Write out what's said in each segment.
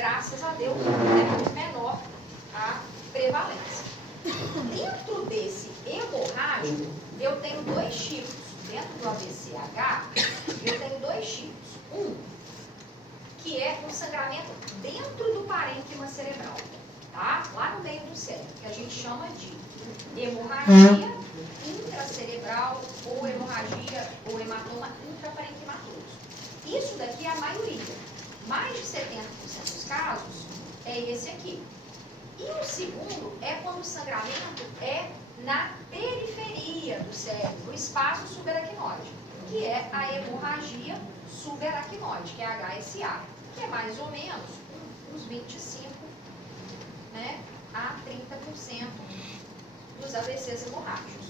graças a Deus, é muito menor a prevalência. Dentro desse hemorrágico, eu tenho dois tipos. Dentro do AVCH, eu tenho dois tipos. Um, que é um sangramento dentro do parênquima cerebral, tá? Lá no meio do cérebro, que a gente chama de hemorragia intracerebral ou hemorragia ou hematoma intraparenquimatoso. Isso daqui é a maioria. Mais de 70% dos casos é esse aqui. E o segundo é quando o sangramento é na periferia do cérebro, o espaço subaracnoide, que é a hemorragia subaracnoide, que é a HSA, que é mais ou menos uns 25, né, a 30% dos AVCs hemorrágicos,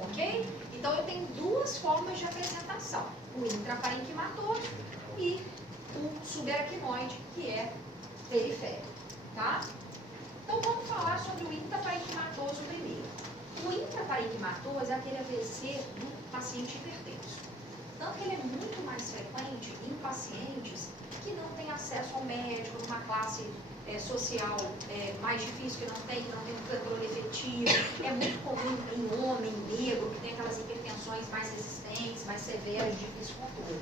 ok? Então eu tenho duas formas de apresentação, o intraparenquimatoso e o subaracnoide, que é periférico, tá? Então vamos falar sobre o intraparenquimatoso primeiro. O intraparenquimatoso é aquele AVC do paciente hipertenso. Tanto que ele é muito mais frequente em pacientes que não têm acesso ao médico, numa classe social mais difícil, que não tem um controle efetivo. É muito comum em homem negro, que tem aquelas hipertensões mais resistentes, mais severas, de difícil controle.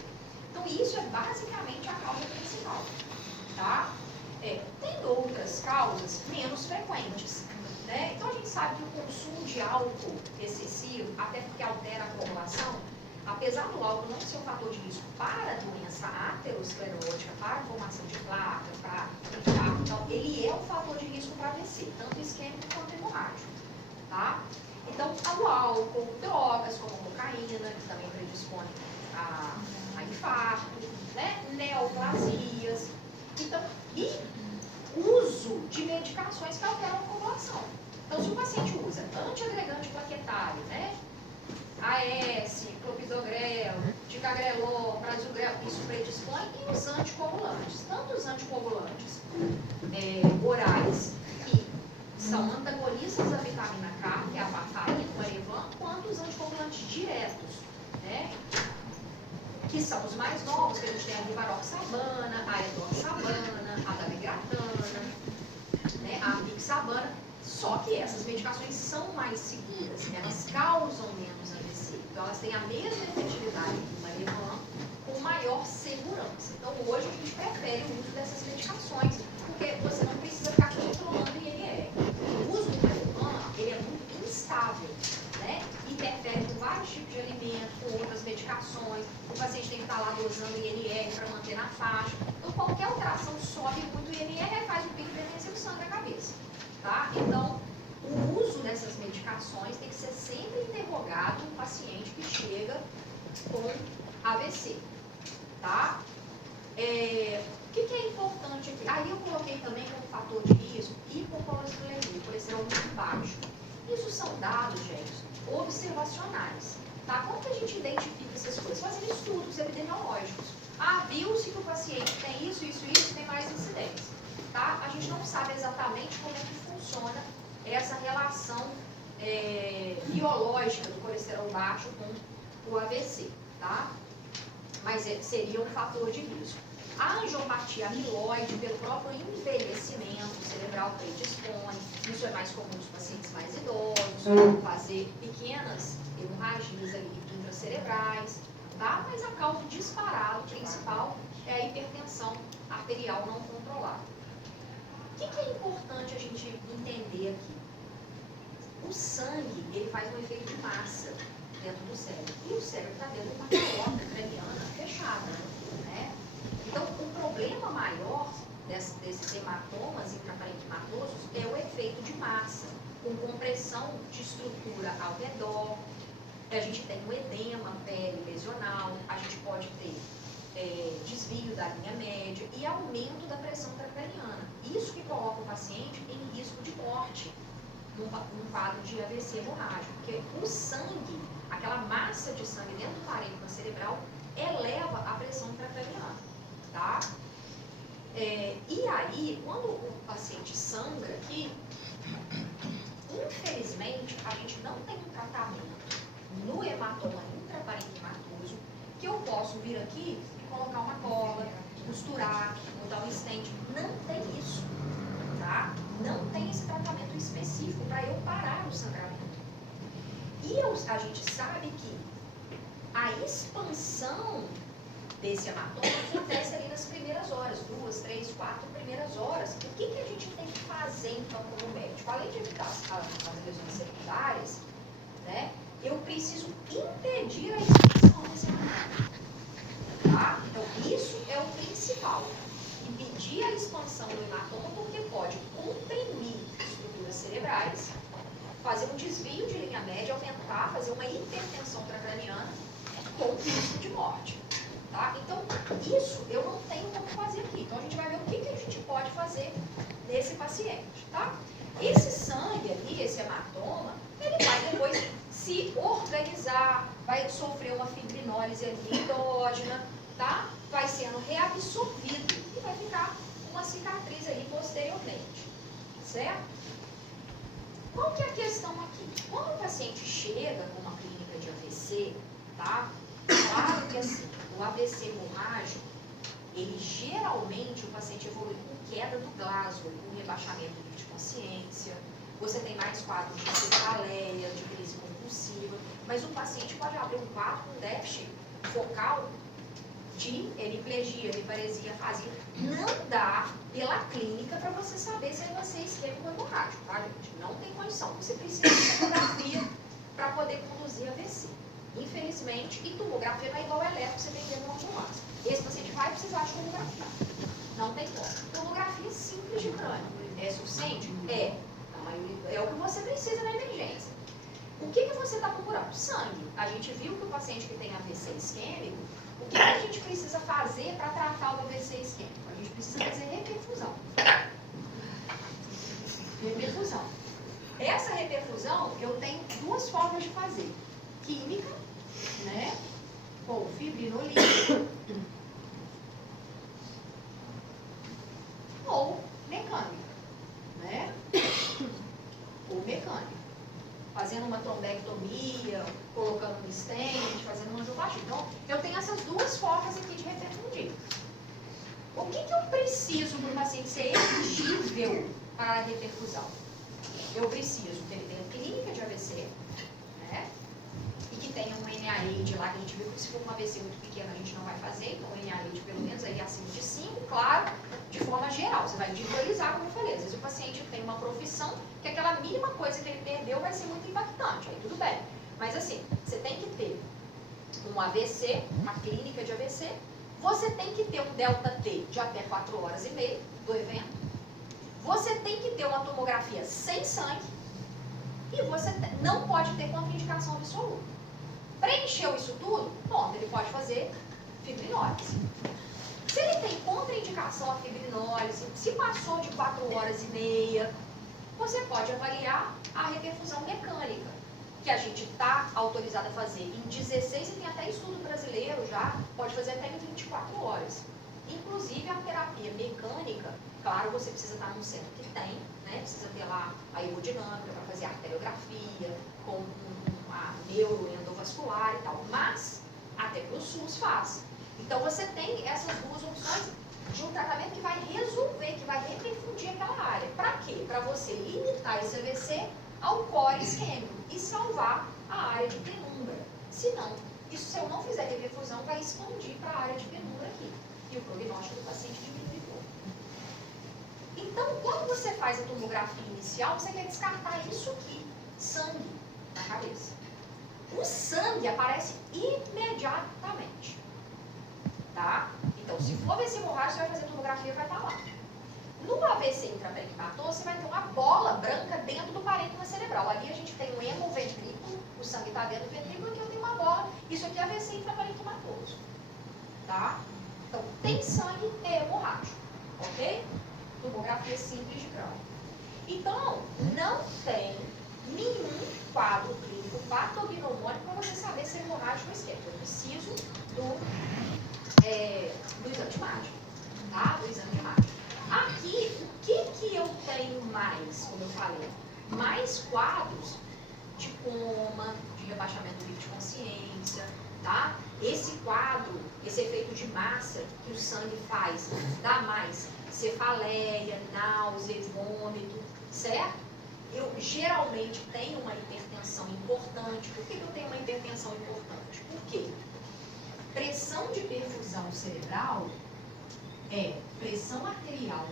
Então isso é basicamente a causa principal, tá? Tem outras causas menos frequentes, né? Então a gente sabe que o consumo de álcool excessivo, até porque altera a coagulação, apesar do álcool não ser um fator de risco para a doença aterosclerótica, para a formação de placa, para infarto, então ele é um fator de risco para AVC, tanto isquêmico quanto hemorrágico, tá? Então, o álcool, drogas como cocaína, que também predispõe a infarto, né? Neoplasias, então, e uso de medicações que alteram a coagulação. Então, se o paciente usa antiagregante plaquetário, né? AS, clopidogrel, ticagrelor, prasugrel, isso predispõe, e os anticoagulantes. Tanto os anticoagulantes orais, que são antagonistas da vitamina K, que é a varfarina, o Arevan, quanto os anticoagulantes diretos, né? Que são os mais novos, que a gente tem a rivaroxabana, a edoxabana, a dabigatana, né, a apixabana, só que essas medicações são mais seguras, elas causam menos AVC, então elas têm a mesma efetividade do Arevan com maior segurança. Então hoje a gente prefere o uso dessas medicações, porque você não precisa ficar controlando o INR. O uso do Arevan, ele é muito instável, né? Interfere com vários tipos de alimentos, com outras medicações, o paciente tem que estar lá dosando o INR para manter na faixa. Então qualquer alteração sobe muito o INR, faz o pico de hipertensão e sangue na cabeça, tá? Então o uso dessas medicações tem que ser sempre interrogado no paciente que chega com AVC, tá? O que é importante aqui? Aí eu coloquei também como fator de risco hipocolesterolemia, colesterol muito baixo. Isso são dados, gente, observacionais, tá? Como que a gente identifica essas coisas? Fazendo estudos epidemiológicos. Viu-se que o paciente tem isso, tem mais incidência, tá? A gente não sabe exatamente como é que funciona essa relação biológica do colesterol baixo com o AVC, tá? Mas seria um fator de risco. A angiopatia amiloide, pelo próprio envelhecimento cerebral, predispõe. Isso é mais comum nos pacientes mais idosos, fazer pequenas hemorragias ali intracerebrais, tá? Mas a causa disparada principal é a hipertensão arterial não controlada. O que é importante a gente entender aqui? O sangue, ele faz um efeito de massa dentro do cérebro. E o cérebro está dentro de uma calota craniana fechada, né? Então, o problema maior desses hematomas intraparenquimatosos é o efeito de massa, com compressão de estrutura ao redor. A gente tem o edema perilesional, a gente pode ter desvio da linha média e aumento da pressão intracraniana. Isso que coloca o paciente em risco de morte num quadro de AVC hemorrágico, porque o sangue, aquela massa de sangue dentro do parênquima cerebral, eleva a pressão intracraniana, tá? E aí, quando o paciente sangra aqui, infelizmente, a gente não tem um tratamento no hematoma intraparenquimatoso que eu posso vir aqui e colocar uma cola, costurar, botar um stent. Não tem isso, tá? Não tem esse tratamento específico para eu parar o sangramento. E a gente sabe que a expansão desse hematoma acontece ali nas primeiras horas, 2, 3, 4 primeiras horas. O que a gente tem que fazer, então, como médico? Além de evitar as lesões secundárias, né, eu preciso impedir a expansão desse hematoma. Tá? Então, isso é o principal. Impedir a expansão do hematoma, porque pode comprimir estruturas cerebrais, fazer um desvio de linha média, aumentar, fazer uma hipertensão intracraniana com risco de morte. Tá? Então, isso eu não tenho como fazer aqui. Então, a gente vai ver o que a gente pode fazer nesse paciente. Tá? Esse sangue ali, esse hematoma, ele vai depois se organizar, vai sofrer uma fibrinólise ali endógena, tá? Vai sendo reabsorvido e vai ficar uma cicatriz ali posteriormente. Certo? Qual que é a questão aqui? Quando o paciente chega com uma clínica de AVC, tá? Claro que assim, o AVC hemorrágico, ele geralmente, o paciente evolui com queda do Glasgow, com rebaixamento de consciência, você tem mais quadros de cefaleia, de crise compulsiva, mas o paciente pode abrir um quadro com déficit focal de hemiplegia, hemiparesia, afasia. Não dá pela clínica para você saber se você é isquêmico ou hemorrágico, tá, gente? Não tem condição. Você precisa de tomografia para poder conduzir AVC. Infelizmente, e tomografia não é igual ao eletro que você tem que ter uma ambulância. Esse paciente vai precisar de tomografia. Não tem como. Tomografia simples de crânio. É suficiente? É. É o que você precisa na emergência. O que você está procurando? Sangue. A gente viu que o paciente que tem AVC isquêmico, o que a gente precisa fazer para tratar o AVC isquêmico? A gente precisa fazer reperfusão. Reperfusão. Essa reperfusão, eu tenho duas formas de fazer. Química, né? Com fibrinolítico. Ou mecânica, né? Ou mecânica. Fazendo uma trombectomia, colocando um stent, fazendo uma angioplastia. Então, eu tenho essas duas formas aqui de reperfundir. O que eu preciso para o paciente ser elegível para a reperfusão? Eu preciso que ele tenha clínica de AVC, né? E que tenha um NaH lá, que a gente viu que se for um AVC muito pequeno a gente não vai fazer, então o NaH pelo menos aí acima de 5, claro, de forma geral. Você vai individualizar, como eu falei. Às vezes o paciente tem uma profissão que aquela mínima coisa que ele perdeu vai ser muito impactante, aí tudo bem. Mas assim, você tem que ter um AVC, uma clínica de AVC, você tem que ter um delta-T de até 4 horas e meia do evento, você tem que ter uma tomografia sem sangue e você não pode ter contraindicação absoluta. Preencheu isso tudo, bom, ele pode fazer fibrinólise. Se ele tem contraindicação à fibrinólise, se passou de 4 horas e meia, você pode avaliar a reperfusão mecânica, que a gente está autorizado a fazer em 16 e tem até estudo brasileiro já, pode fazer até em 24 horas. Inclusive a terapia mecânica, claro, você precisa estar num centro que tem, né? Precisa ter lá a hemodinâmica para fazer arteriografia, com a neuroendovascular e tal, mas até que o SUS faz. Então você tem essas duas opções de um tratamento que vai resolver, que vai reperfundir aquela área. Para quê? Para você limitar esse AVC ao core isquêmico e salvar a área de penumbra. Se não, isso se eu não fizer reperfusão, vai expandir para a área de penumbra aqui. E o prognóstico do paciente diminui pouco. Então, quando você faz a tomografia inicial, você quer descartar isso aqui, sangue na cabeça. O sangue aparece imediatamente. Tá? Então, se for AVC hemorrágico, você vai fazer tomografia e vai estar lá. No AVC intrapericumatoso, você vai ter uma bola branca dentro do parênquima cerebral. Ali a gente tem um hemoventrículo, o sangue está dentro do ventrículo, aqui eu tenho uma bola. Isso aqui é AVC intrapericumatoso. Tá? Então, tem sangue e hemorrágico. Ok? Tomografia simples de crânio. Então, não tem nenhum quadro clínico patognomônico para você saber se é hemorrágico ou isquêmico. Eu preciso do exame de imagem, tá? Do exame de imagem. Aqui, o que eu tenho mais, como eu falei? Mais quadros de coma, de rebaixamento do nível de consciência, tá? Esse quadro, esse efeito de massa que o sangue faz, dá mais cefaleia, náusea, vômito, certo? Eu geralmente tenho uma hipertensão importante. Por que eu tenho uma hipertensão importante? Por quê? Pressão de perfusão cerebral é pressão arterial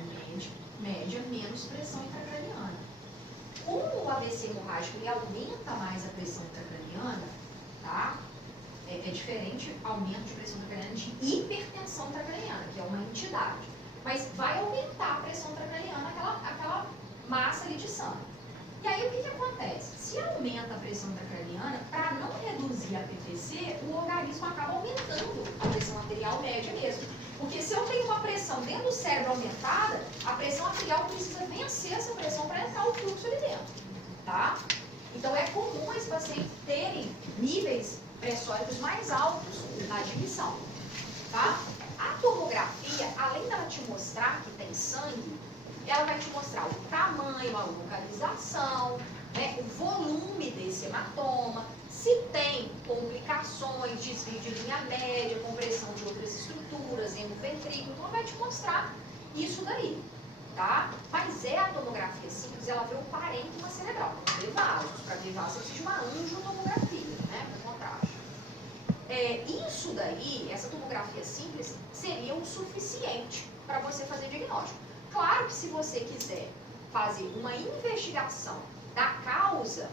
média menos pressão intracraniana. Como o AVC hemorrágico ele aumenta mais a pressão intracraniana, tá? É diferente aumento de pressão intracraniana de hipertensão intracraniana, que é uma entidade. Mas vai aumentar a pressão intracraniana, aquela massa ali de sangue. E aí o que acontece? Se aumenta a pressão intracraniana, para não reduzir a PPC, o organismo acaba aumentando a pressão arterial média mesmo. Porque se eu tenho uma pressão dentro do cérebro aumentada, a pressão arterial precisa vencer essa pressão para entrar o fluxo ali dentro, tá? Então é comum esses pacientes terem níveis pressóricos mais altos na admissão, tá? A tomografia, além dela te mostrar que tem sangue, ela vai te mostrar o tamanho, a localização, né, o volume desse hematoma, se tem complicações, desvio de linha média, compressão de outras estruturas, endoventrículo, então ela vai te mostrar isso daí, tá? Mas a tomografia simples, ela vê o parênquima cerebral, não vê vasos. Para ver vasos, você precisa de uma angiotomografia, né, com contraste. Isso daí, essa tomografia simples, seria o suficiente para você fazer diagnóstico. Claro que se você quiser fazer uma investigação da causa,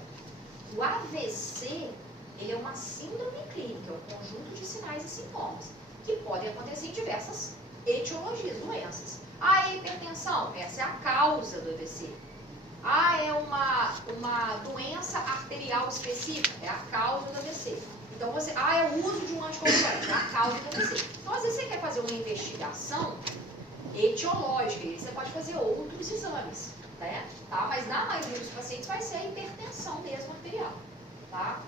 o AVC, ele é uma síndrome clínica, um conjunto de sinais e sintomas, que podem acontecer em diversas etiologias, doenças. A hipertensão, essa é a causa do AVC. É uma doença arterial específica, é a causa do AVC. Então, é o uso de um anticoagulante, é a causa do AVC. Então, às vezes você quer fazer uma investigação etiológica, e você pode fazer outros exames, né? Tá? Mas na maioria dos pacientes vai ser a hipertensão mesmo arterial, tá?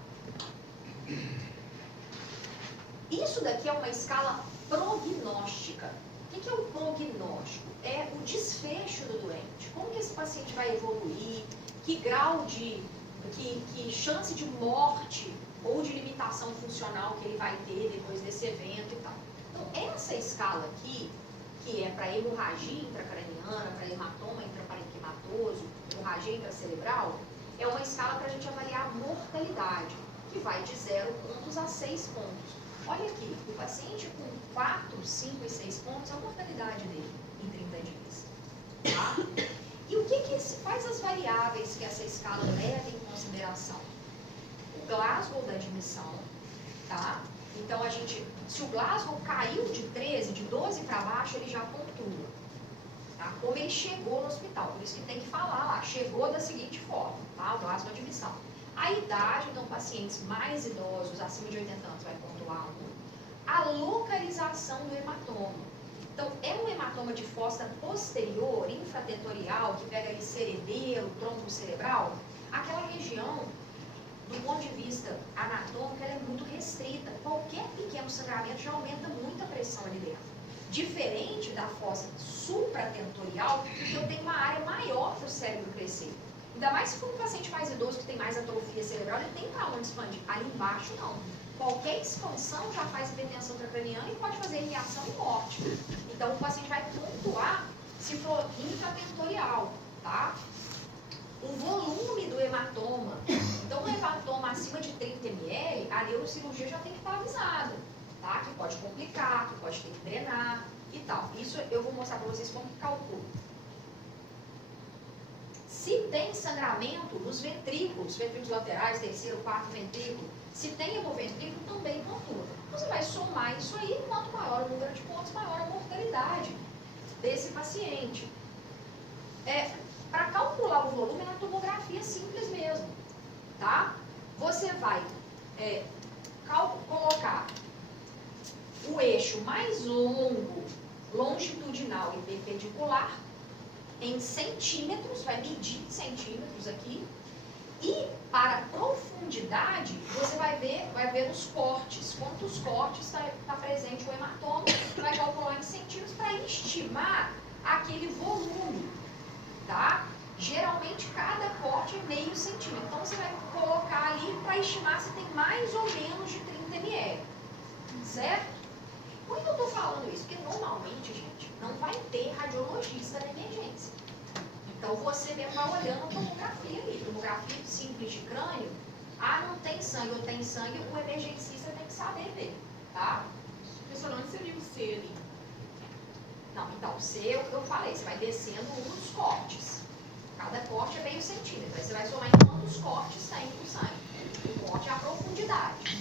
Isso daqui é uma escala prognóstica. O que é o prognóstico? É o desfecho do doente. Como que esse paciente vai evoluir? Que grau de... que chance de morte ou de limitação funcional que ele vai ter depois desse evento e tal. Então, essa escala aqui, que é para hemorragia intracraniana, para hematoma intraparenquimatoso, hemorragia intracerebral, é uma escala para a gente avaliar a mortalidade, que vai de 0 pontos a 6 pontos. Olha aqui, o paciente com 4, 5 e 6 pontos, a mortalidade dele em 30 dias. Tá? E quais as variáveis que essa escala leva em consideração? O Glasgow da admissão, tá? Então, se o Glasgow caiu de 13, de 12 para baixo, ele já pontua. Tá? Como ele chegou no hospital, por isso que tem que falar lá, chegou da seguinte forma, tá? O Glasgow de admissão. A idade, então, pacientes mais idosos, acima de 80 anos, vai pontuar 1. A localização do hematoma. Então, é um hematoma de fossa posterior, infratentorial, que pega ali cerebelo, tronco cerebral, aquela região, do ponto de vista anatômico, ela é muito restrita. Qualquer pequeno sangramento já aumenta muito a pressão ali dentro. Diferente da fossa supratentorial, que eu tenho uma área maior para o cérebro crescer. Ainda mais se for um paciente mais idoso, que tem mais atrofia cerebral, ele tem para onde expandir. Ali embaixo, não. Qualquer expansão já faz hipertensão intracraniana e pode fazer reação e morte. Então, o paciente vai pontuar se for intratentorial, tá? O volume do hematoma. Então, um hematoma acima de 30 ml, a neurocirurgia já tem que estar avisada, tá? Que pode complicar, que pode ter que drenar e tal. Isso eu vou mostrar para vocês como que calcula. Se tem sangramento nos ventrículos laterais, terceiro, quarto ventrículo, se tem hemoventrículo, também pontua. Você vai somar isso aí, quanto maior o número de pontos, maior a mortalidade desse paciente. Para calcular o volume, é na tomografia simples mesmo, tá? Você vai colocar o eixo mais longo, longitudinal e perpendicular, em centímetros, vai medir centímetros aqui, e para profundidade, você vai ver os cortes, quantos cortes está presente o hematoma, vai calcular em centímetros para estimar aquele volume, tá? Geralmente cada corte é meio centímetro, então você vai colocar ali para estimar se tem mais ou menos de 30 ml. certo? Por que eu estou falando isso? Porque normalmente, gente, não vai ter radiologista na emergência. Então você mesmo vai olhando a tomografia ali, tomografia simples de crânio. Ah, não tem sangue ou tem sangue, o emergencista tem que saber ver, tá? Professor, onde seria o C ali? Não, então o C eu falei, você vai descendo um dos cortes. Cada corte é meio centímetro. Aí você vai somar em quantos cortes tem o sangue. O corte é a profundidade,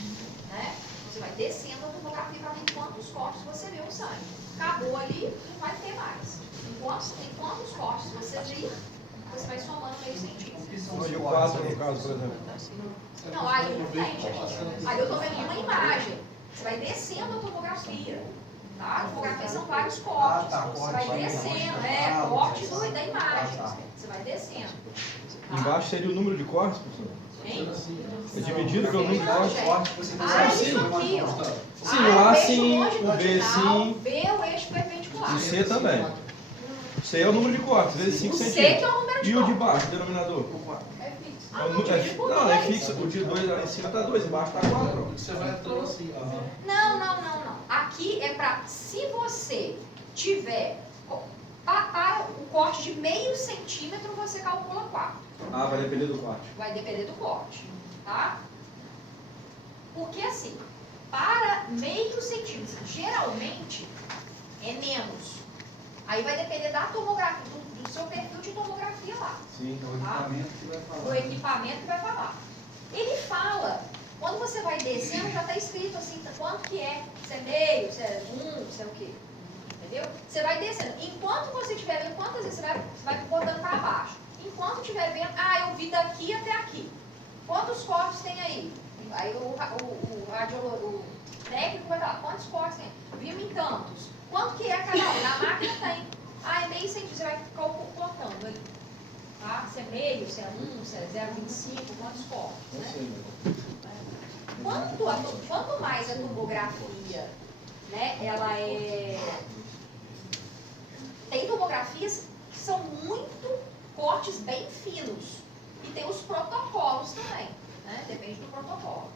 né? Você vai descendo a tomografia para ver em quantos cortes você vê o sangue. Acabou ali, não vai ter mais. Em quantos cortes você viu, você vai somando meio centímetro. E o 4, no caso, por exemplo? Não, aí não tem, gente. Aí eu estou vendo uma imagem. Você vai descendo a tomografia. Tá? A tomografia são vários cortes. Você vai descendo, corte da imagem. Você vai descendo. Tá? Embaixo seria o número de cortes, professor? Hein? É dividido pelo número de cortes? Ah, isso aqui, ó. Sim, o A sim, eixo o B longitudinal, sim. B é o eixo perpendicular. E C também. C é o número de cortes, vezes 5 O C que centímetros. é o número de E o de cortes. baixo, o denominador? É fixo. Ah, não, divide por Não, é dois. fixo. O de 2 lá em cima está 2, embaixo está 4. Você vai entrando assim. Não. Aqui é para, se você tiver para o corte de meio centímetro, você calcula 4. Ah, vai depender do corte. Vai depender do corte, tá? Porque assim, para meio centímetro, geralmente é menos. Aí vai depender da tomografia, do seu perfil de tomografia lá. Sim. É o equipamento que vai falar. O equipamento que vai falar. Ele fala, quando você vai descendo, já está escrito assim, quanto que é, se é meio, se é 1, se é o quê. Entendeu? Você vai descendo. Enquanto você estiver vendo, quantas vezes você vai botando para baixo. Enquanto estiver vendo, eu vi daqui até aqui. Quantos cortes tem aí? Aí o técnico vai falar, quantos cortes tem? Vimos em tantos. Quanto que é cada um? Na máquina tem. É meio centímetro, você vai colocando ali. Tá? Se é meio, se é 1, se é 0,25, quantos cortes, né? Quanto mais a tomografia, né, ela tem tomografias que são muito cortes bem finos. E tem os protocolos também, né? Depende do protocolo.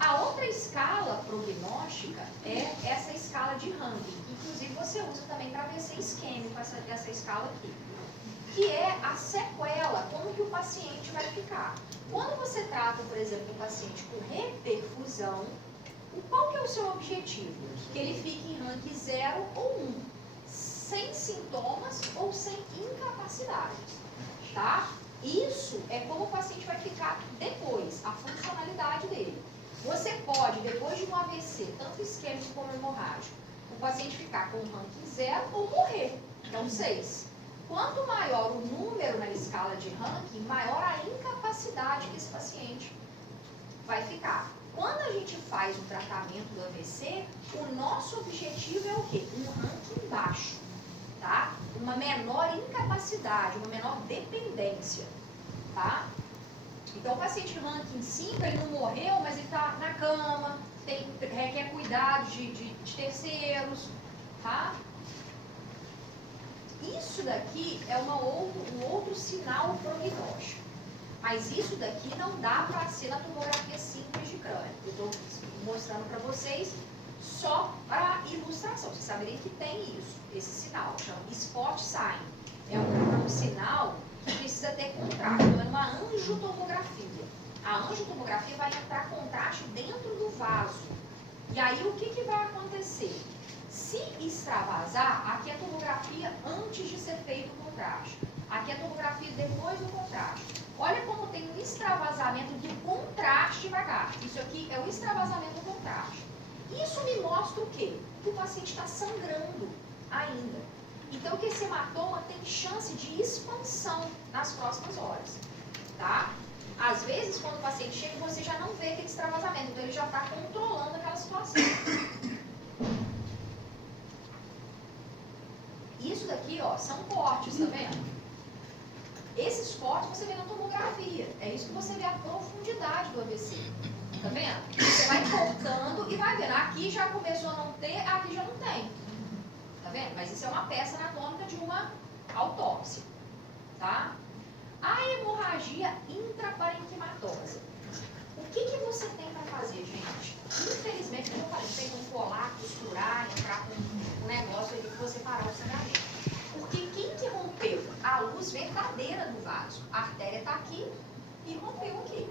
A outra escala prognóstica é essa escala de Rankin. Inclusive você usa também para AVC isquêmico essa escala aqui. Que é a sequela, como que o paciente vai ficar. Quando você trata, por exemplo, um paciente com reperfusão, qual que é o seu objetivo? Que ele fique em Rankin 0 ou 1, sem sintomas ou sem incapacidades, tá? Isso é como o paciente vai ficar depois, a funcionalidade dele. Você pode, depois de um AVC, tanto isquêmico como hemorrágico, o paciente ficar com Rankin 0 ou morrer. Então, 6. Quanto maior o número na escala de Rankin, maior a incapacidade que esse paciente vai ficar. Quando a gente faz o tratamento do AVC, o nosso objetivo é o quê? Um Rankin baixo, tá? Uma menor incapacidade, uma menor dependência, tá? Então, o paciente Rankin 5, ele não morreu, mas ele está na cama, requer cuidado de terceiros, tá? Isso daqui é um outro sinal prognóstico. Mas isso daqui não dá para ser na tomografia simples de crânio. Eu estou mostrando para vocês só para ilustração. Vocês saberem que tem isso, esse sinal. Chama spot sign. É um sinal que precisa ter contraste. Então, é uma angiotomografia. A angiotomografia vai entrar contraste dentro do vaso. E aí, o que vai acontecer? Se extravasar, aqui é a tomografia antes de ser feito o contraste. Aqui é a tomografia depois do contraste. Olha como tem um extravasamento de contraste vai cá. Isso aqui é o extravasamento do contraste. Isso me mostra o quê? Que o paciente está sangrando ainda. Então, que esse hematoma tem chance de expansão nas próximas horas. Tá? Às vezes, quando o paciente chega, você já não vê aquele extravasamento. Então, ele já está controlando aquela situação. Isso daqui, ó, são cortes, tá vendo? Esses cortes você vê na tomografia. É isso que você vê a profundidade do AVC. Tá vendo? Você vai cortando e vai vendo. Aqui já começou a não ter, aqui já não tem. Tá vendo? Mas isso é uma peça anatômica de uma autópsia. Tá? A hemorragia intraparenquimatosa. O que você tem para fazer, gente? Infelizmente, como eu falei, tem como colar, costurar, entrar com um negócio ali que você parar o sangramento. Porque quem que rompeu? A luz verdadeira do vaso. A artéria está aqui e rompeu aqui.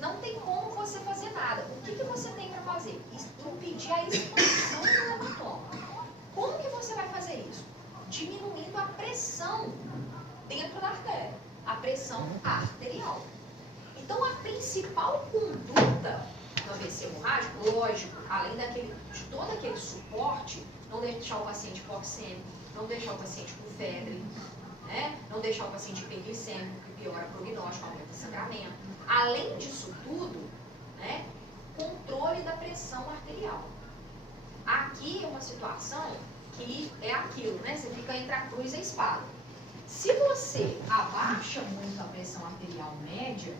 Não tem como você fazer nada. O que você tem para fazer? Impedir a expansão do hematoma. Como que você vai fazer isso? Diminuindo a pressão dentro da artéria. A pressão arterial. Então, a principal conduta do AVC hemorrágico, lógico, além de todo aquele suporte, não deixar o paciente hipoxêmico, não deixar o paciente com febre, né? Não deixar o paciente hiperglicêmico, que piora o prognóstico, aumenta o sangramento. Além disso tudo, né, controle da pressão arterial. Aqui é uma situação que é aquilo, né? Você fica entre a cruz e a espada. Se você abaixa muito a pressão arterial média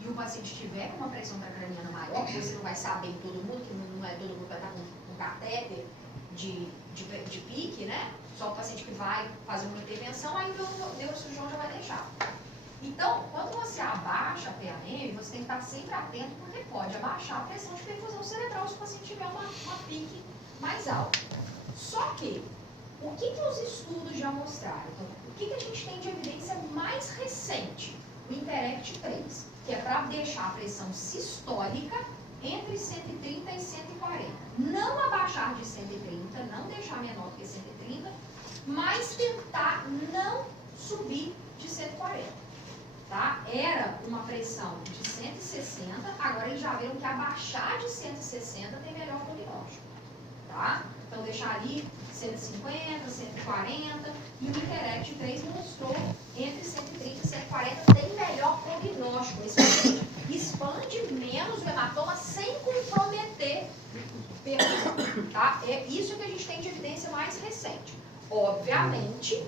e o paciente tiver com uma pressão intracraniana maior, porque você não vai saber em todo mundo, que não é todo mundo vai estar com catéter de pique, né? Só o paciente que vai fazer uma intervenção, aí o neurocirurgião já vai deixar. Então, quando você abaixa a PAM, você tem que estar sempre atento, porque pode abaixar a pressão de perfusão cerebral se o paciente tiver uma pique mais alta. Só que, o que os estudos já mostraram? Então, o que a gente tem de evidência mais recente? O Interact 3, que é para deixar a pressão sistólica entre 130 e 140. Não abaixar de 130, não deixar menor que 130, mas tentar não subir de 140. Tá? Era uma pressão de 160, agora eles já viram que abaixar de 160 tem melhor prognóstico. Tá? Então deixar ali 150, 140, e o Interact 3 mostrou entre 130 e 140 tem melhor prognóstico. Esse paciente expande menos o hematoma sem comprometer perfusão. Tá? É isso que a gente tem de evidência mais recente. Obviamente,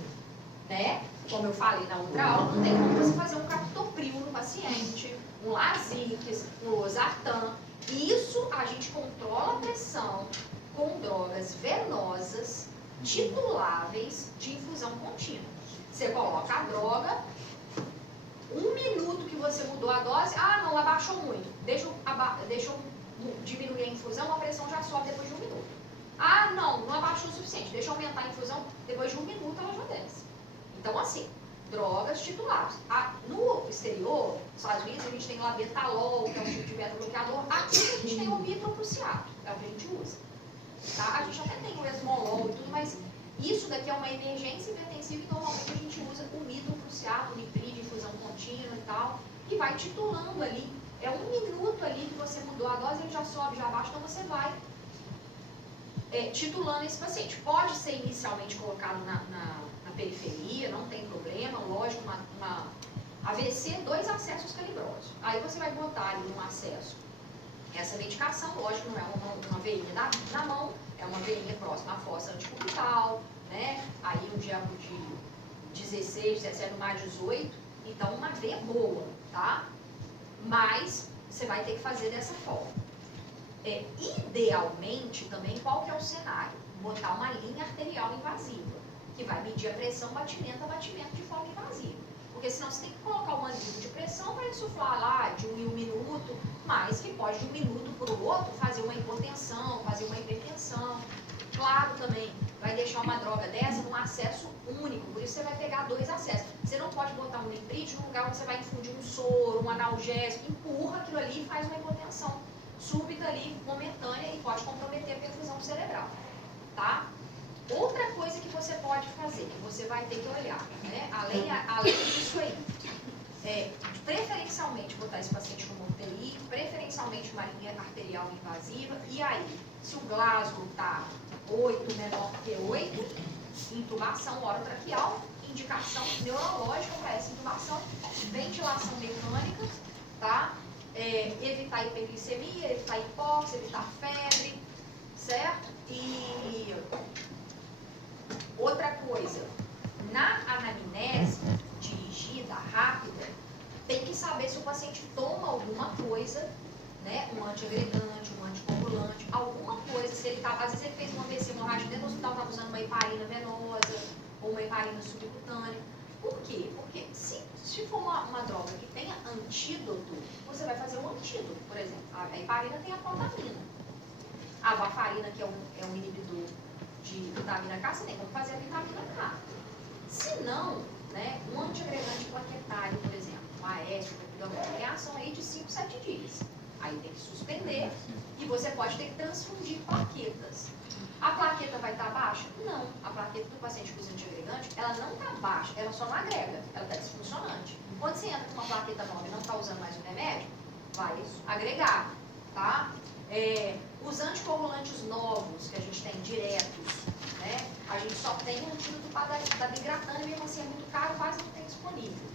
né? Como eu falei na outra aula, não tem como você fazer um captopril no paciente, um Lasix, um losartan. Isso a gente controla a pressão com drogas venosas, tituláveis, de infusão contínua. Você coloca a droga, 1 minuto que você mudou a dose, não, abaixou muito. Deixa eu diminuir a infusão, a pressão já sobe depois de 1 minuto. Não abaixou o suficiente, deixa eu aumentar a infusão, depois de 1 minuto ela já desce. Então, assim, drogas titulares. No exterior, nos Estados Unidos, a gente tem lá betalol, que é um tipo de beta-bloqueador. Aqui a gente tem o mitroprussiato, é o que a gente usa. Tá? A gente até tem o esmolol e tudo, mas isso daqui é uma emergência hipertensiva e normalmente a gente usa o mitroprussiato, o Nipri de infusão contínua e tal, e vai titulando ali. É 1 minuto ali que você mudou a dose, ele já sobe, já baixa, então você vai titulando esse paciente. Pode ser inicialmente colocado na periferia, não tem problema, lógico, uma AVC, 2 acessos calibrosos. Aí você vai botar ali um acesso. Essa medicação, lógico, não é uma veinha na mão, é uma veinha próxima à fossa anticubital, né? Aí um diabo de 16, 17, no mais 18, então uma veia boa, tá? Mas você vai ter que fazer dessa forma. Idealmente, também, qual que é o cenário? Botar uma linha arterial invasiva, que vai medir a pressão batimento a batimento de forma invasiva. Porque senão você tem que colocar uma língua de pressão para insuflar lá de 1 em 1 minuto, mas que pode de 1 minuto para o outro fazer uma hipotensão, fazer uma hipertensão. Claro, também vai deixar uma droga dessa num acesso único, por isso você vai pegar 2 acessos. Você não pode botar um nitrite no lugar onde você vai infundir um soro, um analgésico, empurra aquilo ali e faz uma hipotensão súbita ali, momentânea, e pode comprometer a perfusão cerebral. Tá? Outra coisa que você pode fazer, que você vai ter que olhar, né? Além disso aí, preferencialmente botar esse paciente com UTI, preferencialmente uma linha arterial invasiva, e aí, se o Glasgow está 8 menor que 8, intubação orotraqueal, indicação neurológica para essa intubação, ventilação mecânica, tá? Evitar hiperglicemia, evitar hipóxia, evitar febre, certo? E outra coisa, na anamnese dirigida, rápida, tem que saber se o paciente toma alguma coisa, né? Um antiagregante, um anticoagulante, alguma coisa. Se ele às vezes ele fez uma AVC hemorrágica dentro do hospital, estava usando uma heparina venosa ou uma heparina subcutânea. Por quê? Porque se Se for uma droga que tenha antídoto, você vai fazer um antídoto. Por exemplo, a heparina tem a protamina. A varfarina, que é um inibidor de vitamina K, você tem como fazer a vitamina K. Se não, né, um antiagregante plaquetário, por exemplo, um AS, tem ação aí de 5, 7 dias. Aí tem que suspender e você pode ter que transfundir plaquetas. A plaqueta vai estar baixa? Não. A plaqueta do paciente com uso antiagregante, ela não está baixa, ela só não agrega, ela está disfuncionante. Quando você entra com uma plaqueta nova e não está usando mais o remédio, vai agregar, tá? Os anticoagulantes novos que a gente tem diretos, né? A gente só tem um antídoto da migratana, mesmo assim é muito caro, quase não tem disponível.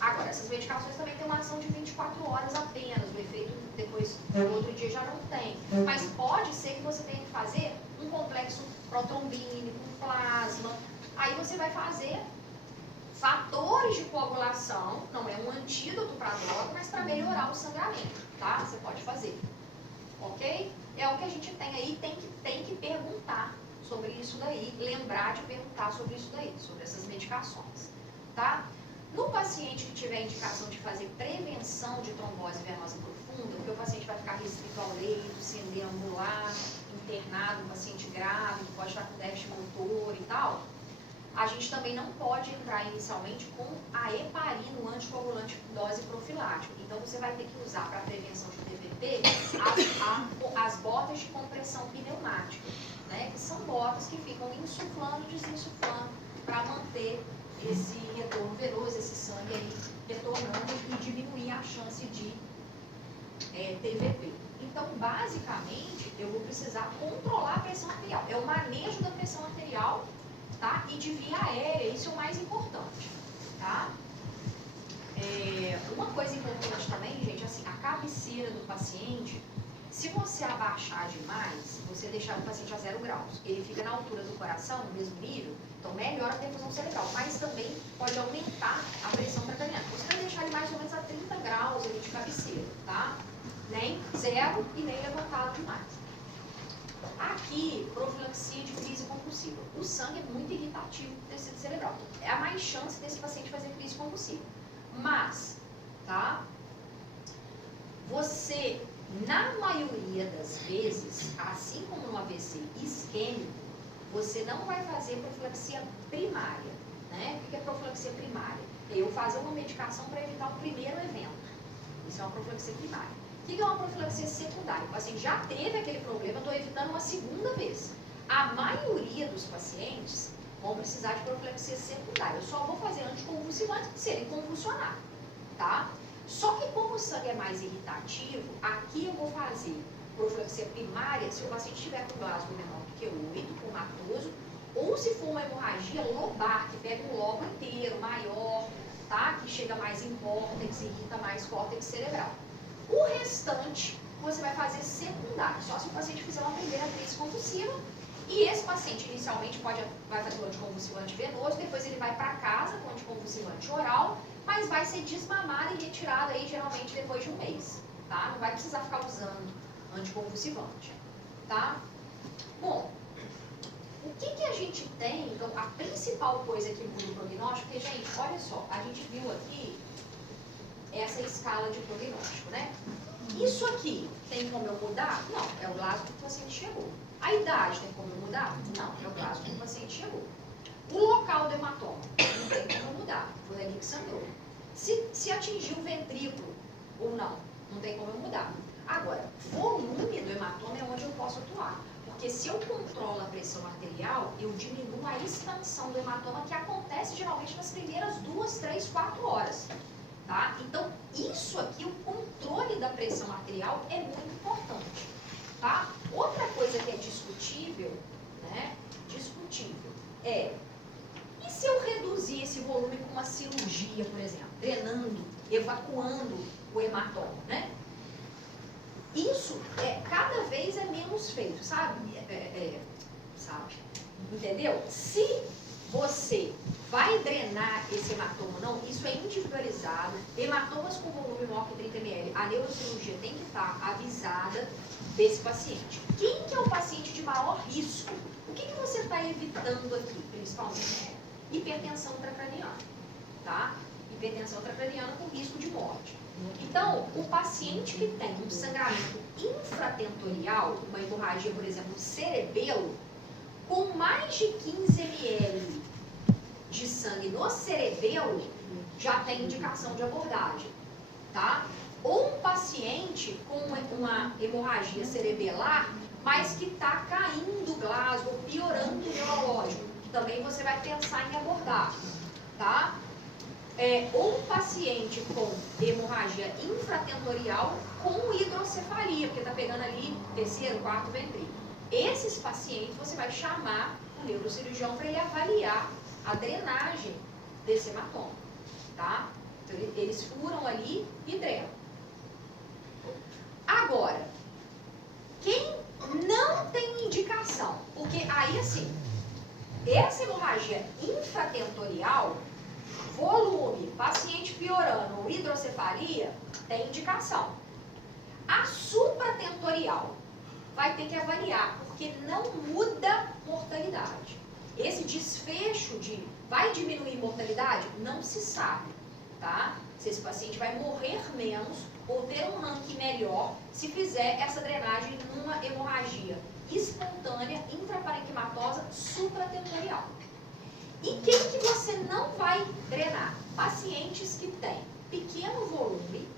Agora, essas medicações também têm uma ação de 24 horas apenas, o efeito depois, no outro dia já não tem. Mas pode ser que você tenha que fazer um complexo protrombínico, um plasma. Aí você vai fazer fatores de coagulação, não é um antídoto para a droga, mas para melhorar o sangramento, tá? Você pode fazer, ok? É o que a gente tem aí, tem que perguntar sobre isso daí, lembrar de perguntar sobre isso daí, sobre essas medicações, tá? No paciente que tiver indicação de fazer prevenção de trombose venosa profunda, porque o paciente vai ficar restrito ao leito, sem deambular, internado, um paciente grave, que pode estar com déficit motor e tal, a gente também não pode entrar inicialmente com a heparina, o anticoagulante dose profilática. Então, você vai ter que usar para prevenção de TVP as botas de compressão pneumática, né? Que são botas que ficam insuflando e desinsuflando para manter esse retorno venoso, esse sangue aí retornando e diminuir a chance de TVP. Então, basicamente, eu vou precisar controlar a pressão arterial. É o manejo da pressão arterial, tá? E de via aérea, isso é o mais importante, tá? Uma coisa importante também, gente, assim, a cabeceira do paciente, se você abaixar demais, você deixar o paciente a 0 graus, ele fica na altura do coração, no mesmo nível, então melhora a perfusão cerebral, mas também pode aumentar a pressão intracraniana. Você vai deixar ele mais ou menos a 30 graus ali de cabeceira, tá? Nem 0 e nem levantado demais. Aqui, profilaxia de crise convulsiva. O sangue é muito irritativo no tecido cerebral. É a mais chance desse paciente fazer crise convulsiva. Mas, tá? Você, na maioria das vezes, assim como no AVC isquêmico, você não vai fazer profilaxia primária, né? O que é profilaxia primária? Eu fazer uma medicação para evitar o primeiro evento. Isso é uma profilaxia primária. O que é uma profilaxia secundária? O paciente já teve aquele problema, eu estou evitando uma segunda vez. A maioria dos pacientes vão precisar de profilaxia secundária. Eu só vou fazer anticonvulsivantes se ele convulsionar, tá? Só que como o sangue é mais irritativo, aqui eu vou fazer profilaxia primária se o paciente estiver com Glasgow menor do que 8, comatoso, ou se for uma hemorragia lobar, que pega um lobo inteiro, maior, tá? Que chega mais em córtex, irrita mais córtex cerebral. O restante, você vai fazer secundário, só se o paciente fizer uma primeira crise convulsiva. E esse paciente, inicialmente, vai fazer o anticonvulsivante venoso, depois ele vai para casa com o anticonvulsivante oral, mas vai ser desmamado e retirado aí, geralmente, depois de um mês, tá? Não vai precisar ficar usando anticonvulsivante, tá? Bom, o que a gente tem, então, a principal coisa que muda o prognóstico, porque, gente, olha só, a gente viu aqui essa escala de prognóstico, né? Isso aqui tem como eu mudar? Não, é o Glasgow que o paciente chegou. A idade tem como eu mudar? Não, é o Glasgow que o paciente chegou. O local do hematoma? Não tem como eu mudar, foi ali que sangrou. Se atingir o ventrículo ou não, não tem como eu mudar. Agora, volume do hematoma é onde eu posso atuar. Porque se eu controlo a pressão arterial, eu diminuo a expansão do hematoma, que acontece geralmente nas primeiras 2, 3, 4 horas. Tá? Então, isso aqui, o controle da pressão arterial é muito importante. Tá? Outra coisa que é discutível, né? Discutível é, e se eu reduzir esse volume com uma cirurgia, por exemplo, drenando, evacuando o hematoma, né? Isso cada vez é menos feito, sabe? Sabe? Entendeu? Se você vai drenar esse hematoma ou não, isso é individualizado. Hematomas com volume maior que 30 ml, a neurocirurgia tem que estar avisada desse paciente. Quem que é o paciente de maior risco? O que você está evitando aqui, principalmente? Hipertensão intracraniana, tá? hipertensão intracraniana com risco de morte. Então, o paciente que tem um sangramento infratentorial, uma hemorragia, por exemplo, no cerebelo, com mais de 15 ml de sangue no cerebelo, já tem indicação de abordagem, tá? Ou um paciente com uma hemorragia cerebelar, mas que está caindo o Glasgow, piorando o neurológico, também você vai pensar em abordar, tá? Ou um paciente com hemorragia infratentorial com hidrocefalia, porque está pegando ali terceiro, quarto ventrículo. Esses pacientes você vai chamar o neurocirurgião para ele avaliar a drenagem desse hematoma, tá? Então, eles furam ali e drenam. Agora, quem não tem indicação, porque aí assim, essa hemorragia infratentorial, volume, paciente piorando ou hidrocefalia, tem indicação. A supratentorial vai ter que avaliar, porque não muda mortalidade. Esse desfecho de vai diminuir mortalidade, não se sabe, tá? Se esse paciente vai morrer menos ou ter um ranking melhor se fizer essa drenagem numa hemorragia espontânea, intraparenquimatosa, supratentorial. E quem que você não vai drenar? Pacientes que têm pequeno volume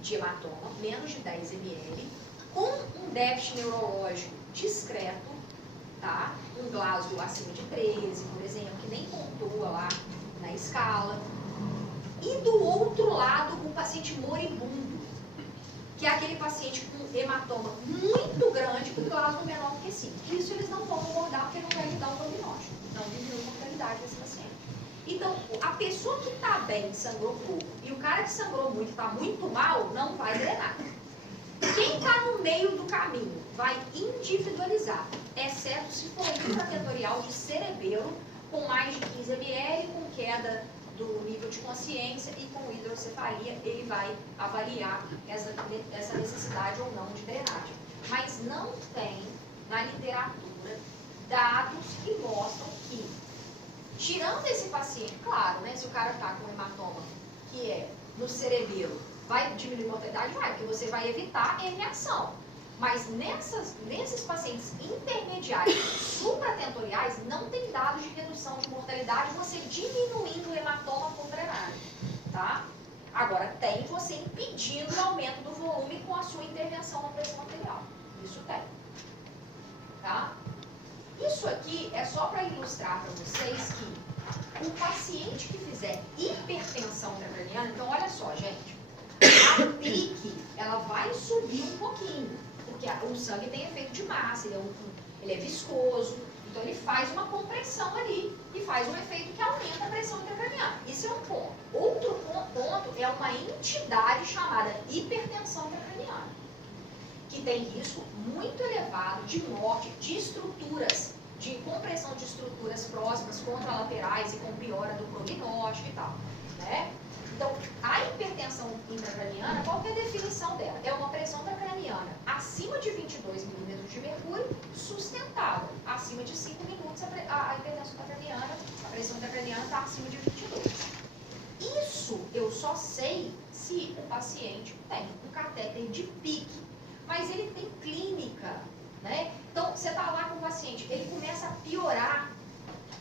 de hematoma, menos de 10 ml, com um déficit neurológico discreto, tá? Um Glasgow acima de 13, por exemplo, que nem pontua lá na escala. E do outro lado, o paciente moribundo, que é aquele paciente com hematoma muito grande, com Glasgow menor do que 5. Isso eles não vão abordar porque não vai lhe dar o prognóstico, não diminui a mortalidade desse paciente. Então, a pessoa que está bem, sangrou pouco, e o cara que sangrou muito, está muito mal, não vai drenar. Quem está no meio do caminho vai individualizar, exceto se for intratentorial de cerebelo, com mais de 15 ml, com queda do nível de consciência e com hidrocefalia, ele vai avaliar essa necessidade ou não de drenagem. Mas não tem na literatura dados que mostram que, tirando esse paciente, claro, né, se o cara está com hematoma que é no cerebelo, vai diminuir a mortalidade? Vai, porque você vai evitar a herniação. Mas nesses pacientes intermediários, supratentoriais, não tem dados de redução de mortalidade você diminuindo o hematoma por drenagem, tá? Agora, tem você impedindo o aumento do volume com a sua intervenção na pressão arterial. Isso tem, tá? Isso aqui é só para ilustrar para vocês que o paciente que fizer hipertensão intracraniana, então olha só, gente, a pique, ela vai subir um pouquinho, porque o sangue tem efeito de massa, ele é viscoso, então ele faz uma compressão ali e faz um efeito que aumenta a pressão intracraniana. Isso é um ponto. Outro ponto é uma entidade chamada hipertensão intracraniana, que tem risco muito elevado de morte de estruturas, de compressão de estruturas próximas, contralaterais e com piora do prognóstico e tal, né? Então, a hipertensão intracraniana, qual que é a definição dela? É uma pressão intracraniana acima de 22 milímetros de mercúrio, sustentável. Acima de 5 minutos, a hipertensão intracraniana, a pressão intracraniana está acima de 22. Isso eu só sei se o paciente tem um catéter de pique, mas ele tem clínica, né? Então, você está lá com o paciente, ele começa a piorar,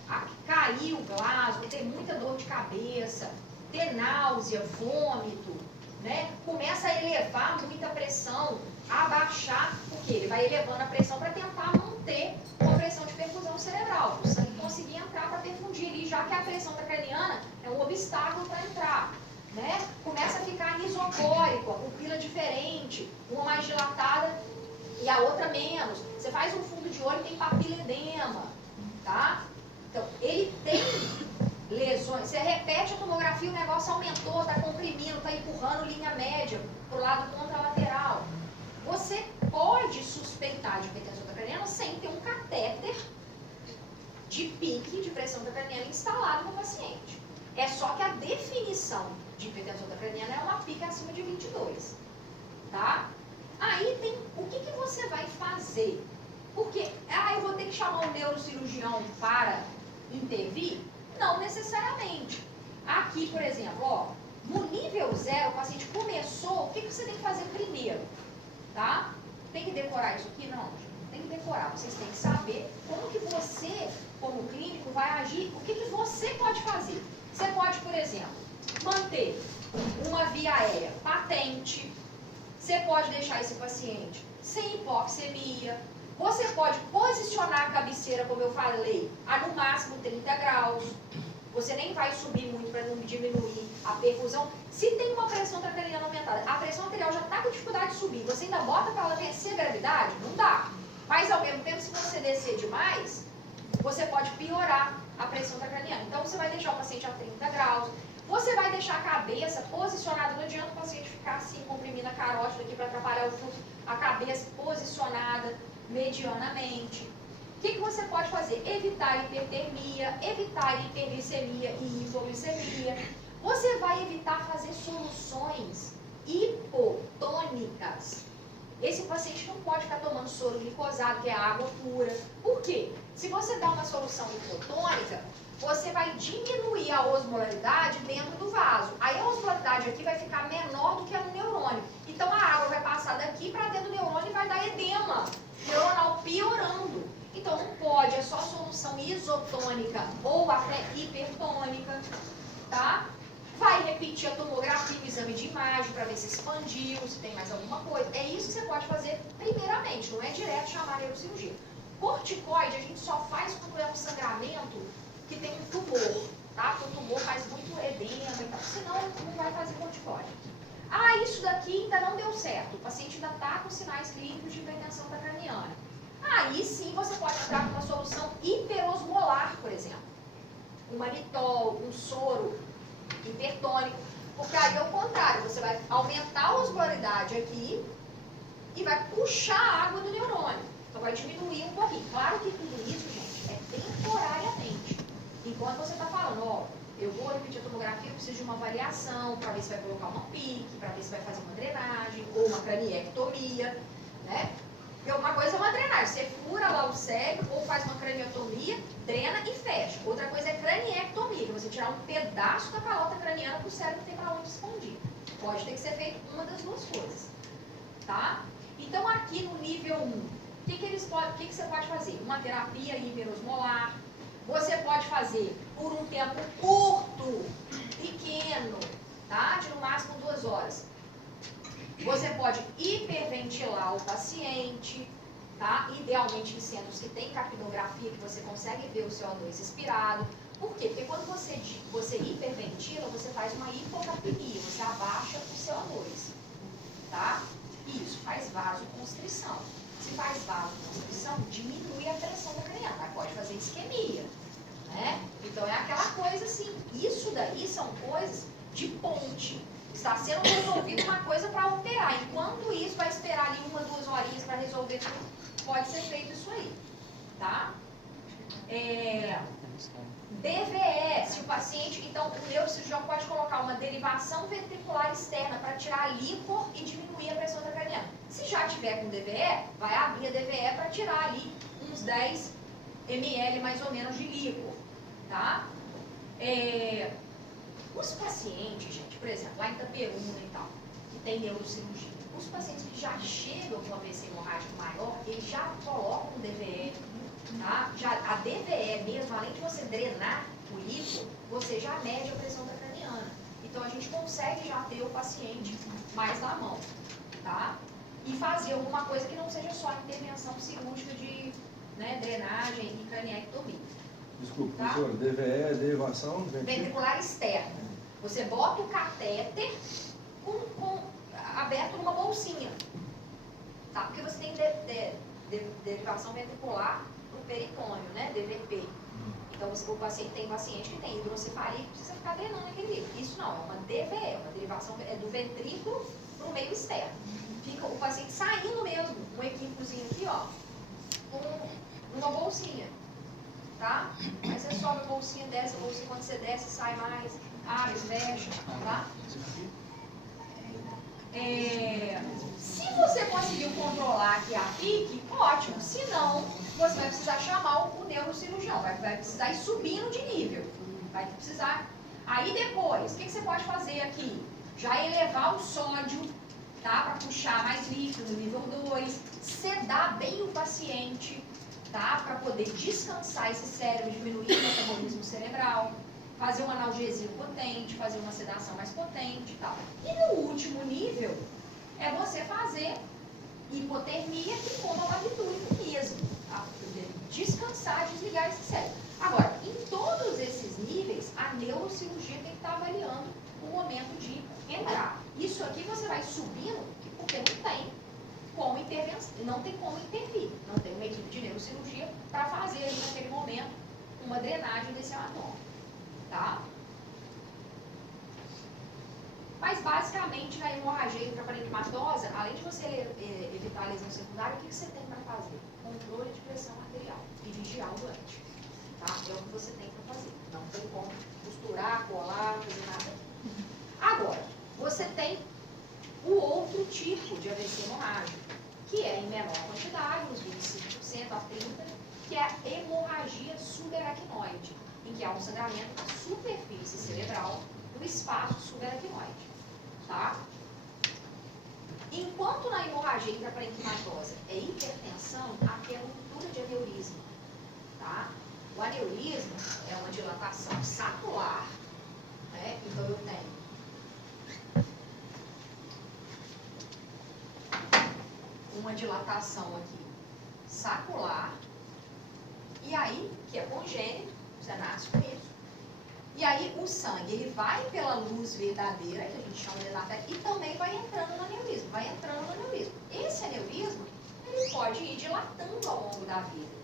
a cair o Glasgow, ter muita dor de cabeça, ter náusea, vômito, né? Começa a elevar muita pressão, a baixar, porque ele vai elevando a pressão para tentar manter uma pressão de perfusão cerebral, para o sangue conseguir entrar para perfundir ali, já que a pressão intracraniana é um obstáculo para entrar, né? Começa a ficar isocórico, a pupila diferente, uma mais dilatada e a outra menos. Você faz um fundo de olho e tem papiledema, tá? Então, ele tem lesões. Você repete a tomografia, o negócio aumentou, está comprimindo, está empurrando linha média para o lado contralateral. Você pode suspeitar de hipertensão intracraniana sem ter um catéter de pique de pressão intracraniana instalado no paciente. É só que a definição de hipertensão intracraniana é uma pique acima de 22. Tá? Aí tem o que você vai fazer? Porque, eu vou ter que chamar o neurocirurgião para intervir? Não necessariamente. Aqui, por exemplo, ó, no nível 0, o paciente começou, o que você tem que fazer primeiro? Tá? Tem que decorar isso aqui? Não, não tem que decorar. Vocês têm que saber como que você, como clínico, vai agir, o que você pode fazer. Você pode, por exemplo, manter uma via aérea patente, você pode deixar esse paciente sem hipoxemia, você pode posicionar a cabeceira, como eu falei, a no máximo 30 graus, você nem vai subir muito para não diminuir a perfusão. Se tem uma pressão intracraniana aumentada, a pressão arterial já está com dificuldade de subir, você ainda bota para ela vencer a gravidade? Não dá. Mas ao mesmo tempo, se você descer demais, você pode piorar a pressão intracraniana. Então você vai deixar o paciente a 30 graus, você vai deixar a cabeça posicionada, não adianta o paciente ficar assim, comprimindo a carótida aqui para atrapalhar o fluxo, a cabeça posicionada medianamente. O que você pode fazer? Evitar hipertermia, evitar hiperglicemia e hipoglicemia. Você vai evitar fazer soluções hipotônicas. Esse paciente não pode ficar tomando soro glicosado, que é água pura. Por quê? Se você dá uma solução hipotônica, você vai diminuir a osmolaridade dentro do vaso. Aí a osmolaridade aqui vai ficar menor do que a no neurônio. Então a água vai passar daqui para dentro do neurônio e vai dar edema neuronal, piorando. Então não pode, é só solução isotônica ou até hipertônica, tá? Vai repetir a tomografia, o exame de imagem para ver se expandiu, se tem mais alguma coisa. É isso que você pode fazer primeiramente, não é direto chamar a neurocirurgia. Corticoide a gente só faz quando é um sangramento que tem um tumor, tá? Porque o tumor faz muito edema e tal, senão não vai fazer corticoide. Ah, isso daqui ainda não deu certo, o paciente ainda está com sinais clínicos de hipertensão intracraniana. Aí sim você pode entrar com uma solução hiperosmolar, por exemplo. Um manitol, um soro hipertônico, porque aí é o contrário, você vai aumentar a osmolaridade aqui e vai puxar a água do neurônio. Então vai diminuir um pouquinho. Claro que tudo isso, gente, é temporariamente. Enquanto você está falando, ó, eu vou repetir a tomografia, eu preciso de uma avaliação para ver se vai colocar uma PIC, para ver se vai fazer uma drenagem ou uma craniectomia, né? Porque uma coisa é uma drenagem, você fura lá o cérebro ou faz uma craniotomia, drena e fecha. Outra coisa é craniectomia, que é você tirar um pedaço da calota craniana para o cérebro ter para onde expandir. Pode ter que ser feito uma das duas coisas, tá? Então aqui no nível 1, o que você pode fazer? Uma terapia hiperosmolar, você pode fazer por um tempo curto, pequeno, tá? De no máximo 2 horas. Você pode hiperventilar o paciente, tá? Idealmente em centros que tem capnografia, que você consegue ver o CO2 expirado. Por quê? Porque quando você hiperventila, você faz uma hipocapnia, você abaixa o CO2, tá? Isso faz vasoconstrição. Se faz vasoconstrição, diminui a pressão craniana, mas pode fazer isquemia, né? Então é aquela coisa assim, isso daí são coisas de ponte. Está sendo resolvido uma coisa para operar. Enquanto isso, vai esperar ali 1, 2 horinhas para resolver tudo. Pode ser feito isso aí, tá? DVE, se o paciente... Então, o neurocirurgião pode colocar uma derivação ventricular externa para tirar líquor e diminuir a pressão intracraniana. Se já tiver com DVE, vai abrir a DVE para tirar ali uns 10 ml mais ou menos de líquor, tá? Os pacientes, gente, por exemplo, lá em Itaperuna e tal, que tem neurocirurgia, os pacientes que já chegam com AVC hemorrágico maior, eles já colocam um DVE, tá? A DVE mesmo, além de você drenar o líquido, você já mede a pressão intracraniana. Então a gente consegue já ter o paciente mais na mão, tá? E fazer alguma coisa que não seja só intervenção cirúrgica de, né, drenagem e craniectomia. Desculpa, tá? professor, DVE é derivação ventricular externa. Você bota o catéter aberto numa bolsinha, tá? Porque você tem derivação ventricular no peritônio, né? DVP. Então o paciente tem paciente que tem hidrocefalia e precisa ficar drenando aquele líquido. Isso não, é uma DVE, uma derivação do ventrículo para o meio externo. Fica o paciente saindo mesmo, um equívocozinho aqui, ó, com uma bolsinha. Tá? Aí você sobe a bolsinha, desce a bolsinha, quando você desce, sai mais, abre, fecha, tá? Se você conseguiu controlar aqui a PIC, ótimo. Se não, você vai precisar chamar o neurocirurgião, vai precisar ir subindo de nível. Vai precisar Aí depois, o que você pode fazer aqui? Já elevar o sódio, tá? Para puxar mais líquido no nível 2, sedar bem o paciente, tá? Para poder descansar esse cérebro, diminuir o metabolismo cerebral, fazer um analgésico potente, fazer uma sedação mais potente e tal. E no último nível, é você fazer hipotermia e coma barbitúrico mesmo, tá? Descansar, desligar esse cérebro. Agora, em todos esses níveis, a neurocirurgia tem que estar avaliando o momento de entrar. Isso aqui você vai subindo, porque não tem como intervir, não tem uma equipe de neurocirurgia para fazer aí naquele momento uma drenagem desse hematoma, tá? Mas basicamente na hemorragia intraparenquimatosa, além de você evitar a lesão secundária, o que você tem para fazer? Controle de pressão arterial e vigiar o doente, tá? É o que você tem para fazer. Não tem como costurar, colar, fazer nada. Agora, você tem o outro tipo de AVC hemorrágico, que é em menor quantidade, uns 25% a 30%, que é a hemorragia subaracnoide, em que há um sangramento da superfície cerebral do espaço subaracnoide, tá? Enquanto na hemorragia intraparenquimatosa é hipertensão, aqui é ruptura de aneurisma, tá? O aneurisma é uma dilatação saccular, né? Então eu tenho uma dilatação aqui saccular, e aí, que é congênito, você nasce com isso, e aí o sangue, ele vai pela luz verdadeira, que a gente chama de lateral, e também vai entrando no aneurisma, Esse aneurisma, ele pode ir dilatando ao longo da vida.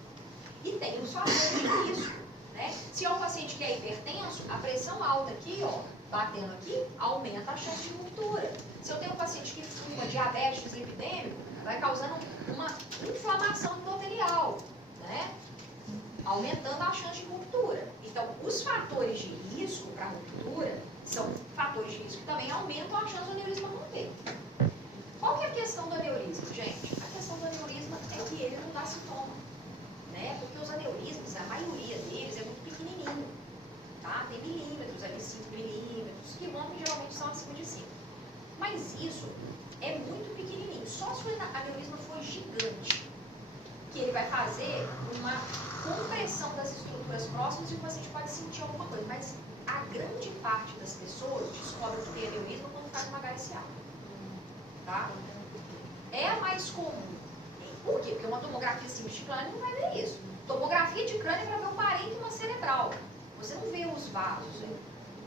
E tem os fatores de risco, né? Se é um paciente que é hipertenso, a pressão alta aqui, ó, batendo aqui, aumenta a chance de ruptura. Se eu tenho um paciente que fuma, diabetes epidêmico, vai causando uma inflamação endotelial, né? Aumentando a chance de ruptura. Então, os fatores de risco para ruptura são fatores de risco que também aumentam a chance do aneurisma romper. Qual que é a questão do aneurisma, gente? A questão do aneurisma é que ele não dá sintoma, né? Porque os aneurismas, a maioria deles é muito pequenininho, tá? Tem milímetros, ali 5 milímetros, que geralmente são acima de 5. Mas isso é muito pequenininho. Só se o aneurisma for gigante, que ele vai fazer uma compressão das estruturas próximas e o paciente pode sentir alguma coisa. Mas a grande parte das pessoas descobre que tem aneurisma quando faz uma HSA. Tá? É mais comum. Por quê? Porque uma tomografia simples de crânio não vai ver isso. Tomografia de crânio é para ver o parênquima cerebral. Você não vê os vasos.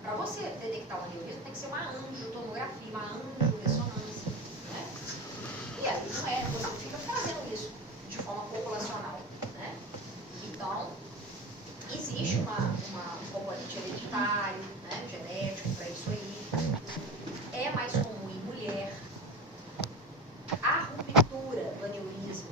Para você detectar o aneurisma tem que ser uma angiotomografia, uma angiorressonância. Né? E aí não é, você fica fazendo isso de forma populacional. Né? Então, existe um componente hereditário, né, genético para isso aí. É mais comum em mulher. A ruptura do aneurisma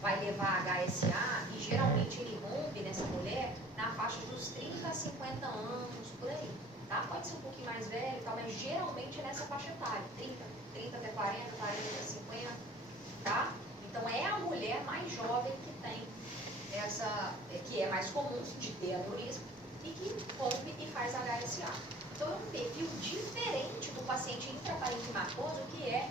vai levar a HSA e geralmente ele rompe nessa mulher na faixa dos 30 a 50 anos, por aí. Tá? Pode ser um pouquinho mais velho, tá? Mas geralmente é nessa faixa etária, 30 até 40, 40 até 50, tá? Então é a mulher mais jovem que tem essa, que é mais comum de ter aneurisma e que rompe e faz HSA. Então é um perfil diferente do paciente intraparenquimatoso, que é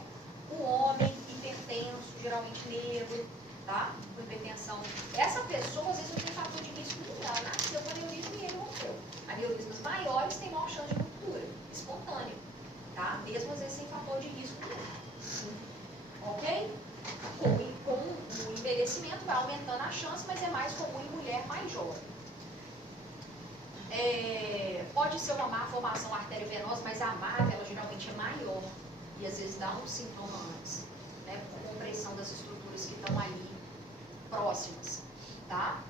o homem hipertenso, geralmente negro, tá? Com hipertensão. Essa pessoa, às vezes, não tem fator de risco nenhum. Ela nasceu com aneurisma e ele rompeu. Aneurismas maiores têm maior chance de ruptura, espontâneo, tá? Mesmo às vezes sem fator de risco nenhum. Ok? Com o envelhecimento vai aumentando a chance, mas é mais comum em mulher mais jovem. Pode ser uma má formação arteriovenosa, mas a MAV, ela geralmente é maior. E às vezes dá um sintoma antes, né? Com compressão das estruturas que estão ali próximas, tá?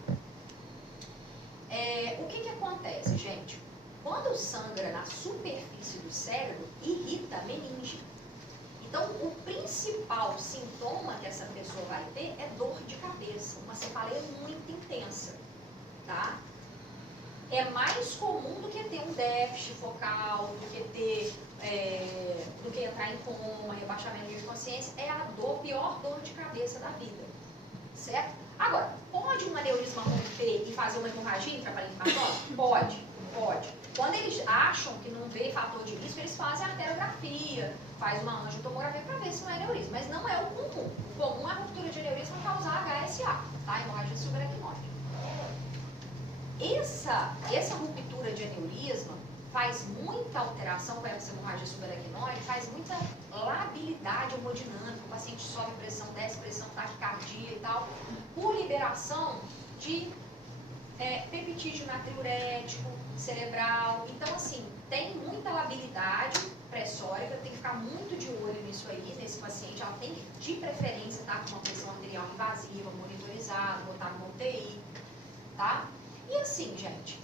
O que acontece, gente? Quando sangra na superfície do cérebro, irrita a meninge. Então, o principal sintoma que essa pessoa vai ter é dor de cabeça, uma cefaleia muito intensa, tá? É mais comum do que ter um déficit focal, do que entrar em coma, rebaixamento de consciência, é a pior dor de cabeça da vida, certo? Agora, pode um aneurisma romper e fazer uma hemorragia intraparenquimatosa? Pode. Quando eles acham que não vê fator de risco, eles fazem a arteriografia, faz uma angiotomografia para ver se não é aneurisma, mas não é o comum. O comum é a ruptura de aneurisma causar HSA, tá? Hemorragia subaracnoide. Essa ruptura de aneurisma faz muita alteração com essa hemorragia subaracnoide, faz muita labilidade hemodinâmica, o paciente sobe pressão, desce pressão, taquicardia e tal, por liberação de peptídeo natriurético, cerebral. Então, assim, tem muita labilidade pressórica, tem que ficar muito de olho nisso aí, nesse paciente. Ela tem que, de preferência, estar com uma pressão arterial invasiva, monitorizada, botar no UTI, tá? E assim, gente,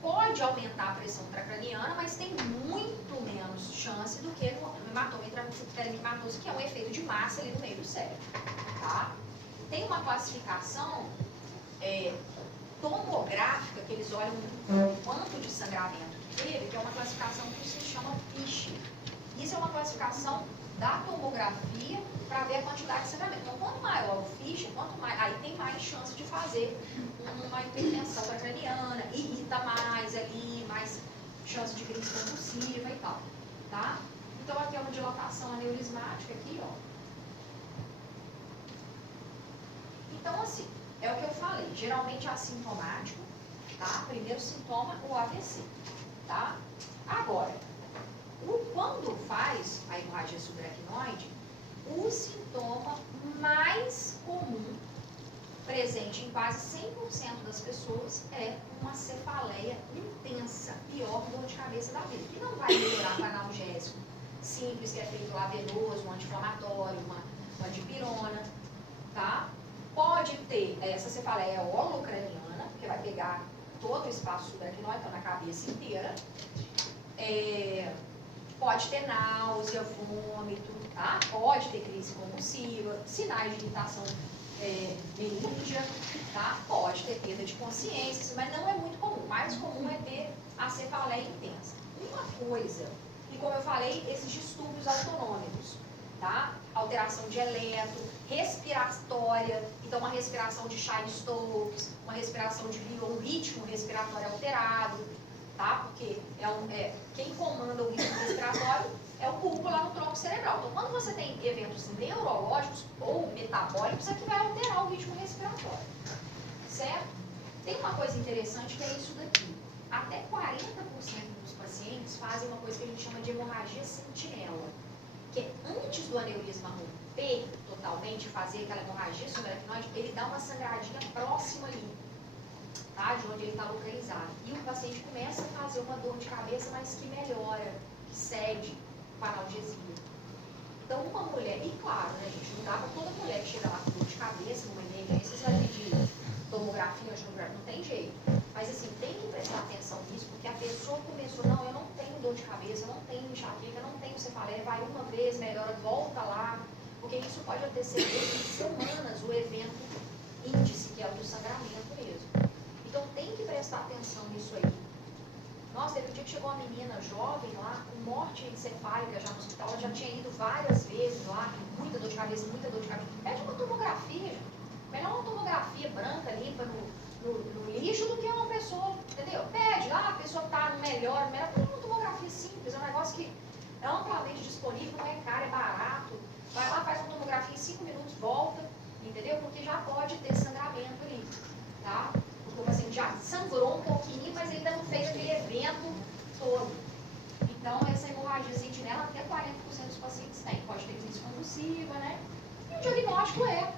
pode aumentar a pressão intracraniana, mas tem muito menos chance do que no hematoma intraepitelimatoso, que é um efeito de massa ali no meio do cérebro, tá? Tem uma classificação tomográfica, que eles olham o quanto de sangramento que teve, que é uma classificação que se chama FISH. Isso é uma classificação da tomografia para ver a quantidade de sangramento. Então, quanto maior o FISH, aí tem mais chance de fazer uma hipertensão intracraniana, irrita mais ali, mais chance de crise convulsiva e tal, tá? Então, aqui é uma dilatação aneurismática aqui, ó. Então, assim, é o que eu falei, geralmente é assintomático, tá? Primeiro sintoma, o AVC, tá? Agora, quando faz a hemorragia subaracnoide, o sintoma mais comum, presente em quase 100% das pessoas, é uma cefaleia intensa, pior que dor de cabeça da vida, que não vai melhorar com analgésico simples, que é feito lá venoso, um anti-inflamatório, uma dipirona, tá? Pode ter essa cefaleia holocraniana, que vai pegar todo o espaço subaracnoide, então na cabeça inteira. Pode ter náusea, vômito, tá? Pode ter crise convulsiva, sinais de irritação meníngea, tá? Pode ter perda de consciência, mas não é muito comum. O mais comum é ter a cefaleia intensa. Uma coisa, e como eu falei, esses distúrbios autonômicos, tá? Alteração de eletro, respiratória, então uma respiração de Chine-Stokes, uma respiração de um ritmo respiratório alterado, tá? Porque quem comanda o ritmo respiratório é o bulbo lá no tronco cerebral. Então, quando você tem eventos neurológicos ou metabólicos, é que vai alterar o ritmo respiratório, certo? Tem uma coisa interessante que é isso daqui. Até 40% dos pacientes fazem uma coisa que a gente chama de hemorragia sentinela, que é antes do aneurisma romper totalmente, fazer aquela hemorragia subaracnoide, ele dá uma sangradinha próxima ali, tá? De onde ele está localizado. E o paciente começa a fazer uma dor de cabeça, mas que melhora, que cede com a analgesia. Então, uma mulher, e claro, né, gente, não dá para toda mulher que chega lá com dor de cabeça, numa emergência, você vai pedir tomografia, angiografia, não tem jeito. Mas, assim, tem que prestar atenção nisso, porque a pessoa começou, não, eu não tenho dor de cabeça, eu não tenho enxaqueca, eu não tenho cefaleia, vai uma vez, melhora, volta lá, porque isso pode anteceder em semanas o evento índice, que é o do sangramento mesmo. Então, tem que prestar atenção nisso aí. Nossa, teve um dia que chegou uma menina jovem lá, com morte encefálica já no hospital, ela já tinha ido várias vezes lá, com muita dor de cabeça, muita dor de cabeça. Pede uma tomografia, gente. Melhor uma tomografia branca, limpa no lixo do que uma pessoa, entendeu? Pede lá, a pessoa tá melhor, pede uma tomografia simples, é um negócio que é amplamente disponível, não é caro, é barato. Vai lá, faz uma tomografia em 5 minutos, volta, entendeu? Porque já pode ter sangramento ali, tá? Porque o paciente já sangrou um pouquinho, mas ainda não fez aquele evento todo. Então, essa hemorragia sentinela, até 40% dos pacientes têm. Pode ter crise convulsiva, né? E o diagnóstico é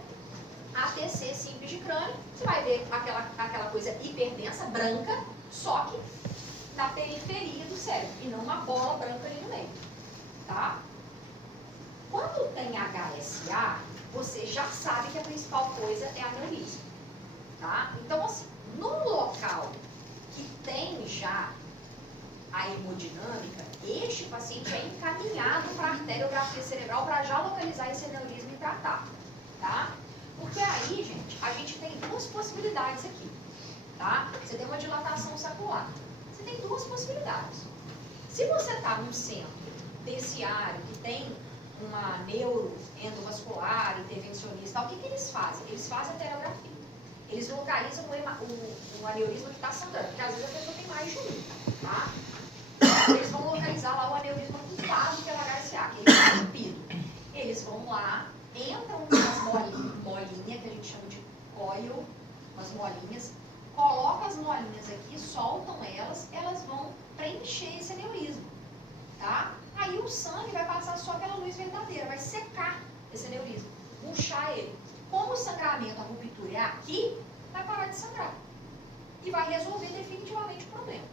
ATC simples de crânio. Você vai ver aquela coisa hiperdensa, branca, só que na periferia do cérebro, e não uma bola branca ali no meio, tá? Quando tem HSA, você já sabe que a principal coisa é aneurisma, tá? Então, assim, no local que tem já a hemodinâmica, este paciente é encaminhado para a arteriografia cerebral para já localizar esse aneurisma e tratar, tá? Porque aí, gente, a gente tem duas possibilidades aqui, tá? Você tem uma dilatação sacrolar. Você tem duas possibilidades. Se você está num centro terciário que tem uma neuroendovascular, intervencionista, o que eles fazem? Eles fazem a arteriografia. Eles localizam o aneurisma que está sangrando, porque às vezes a pessoa tem mais de um, tá? Eles vão localizar lá o aneurisma culpado pela HSA, que ele está entupido. Eles vão lá, entram umas molinhas, que a gente chama de coil, umas molinhas, colocam as molinhas aqui, soltam elas, elas vão preencher esse aneurisma, tá? Aí o sangue vai passar só pela luz verdadeira, vai secar esse aneurisma, murchar ele. Como o sangramento, a ruptura é aqui, vai parar de sangrar. E vai resolver definitivamente o problema.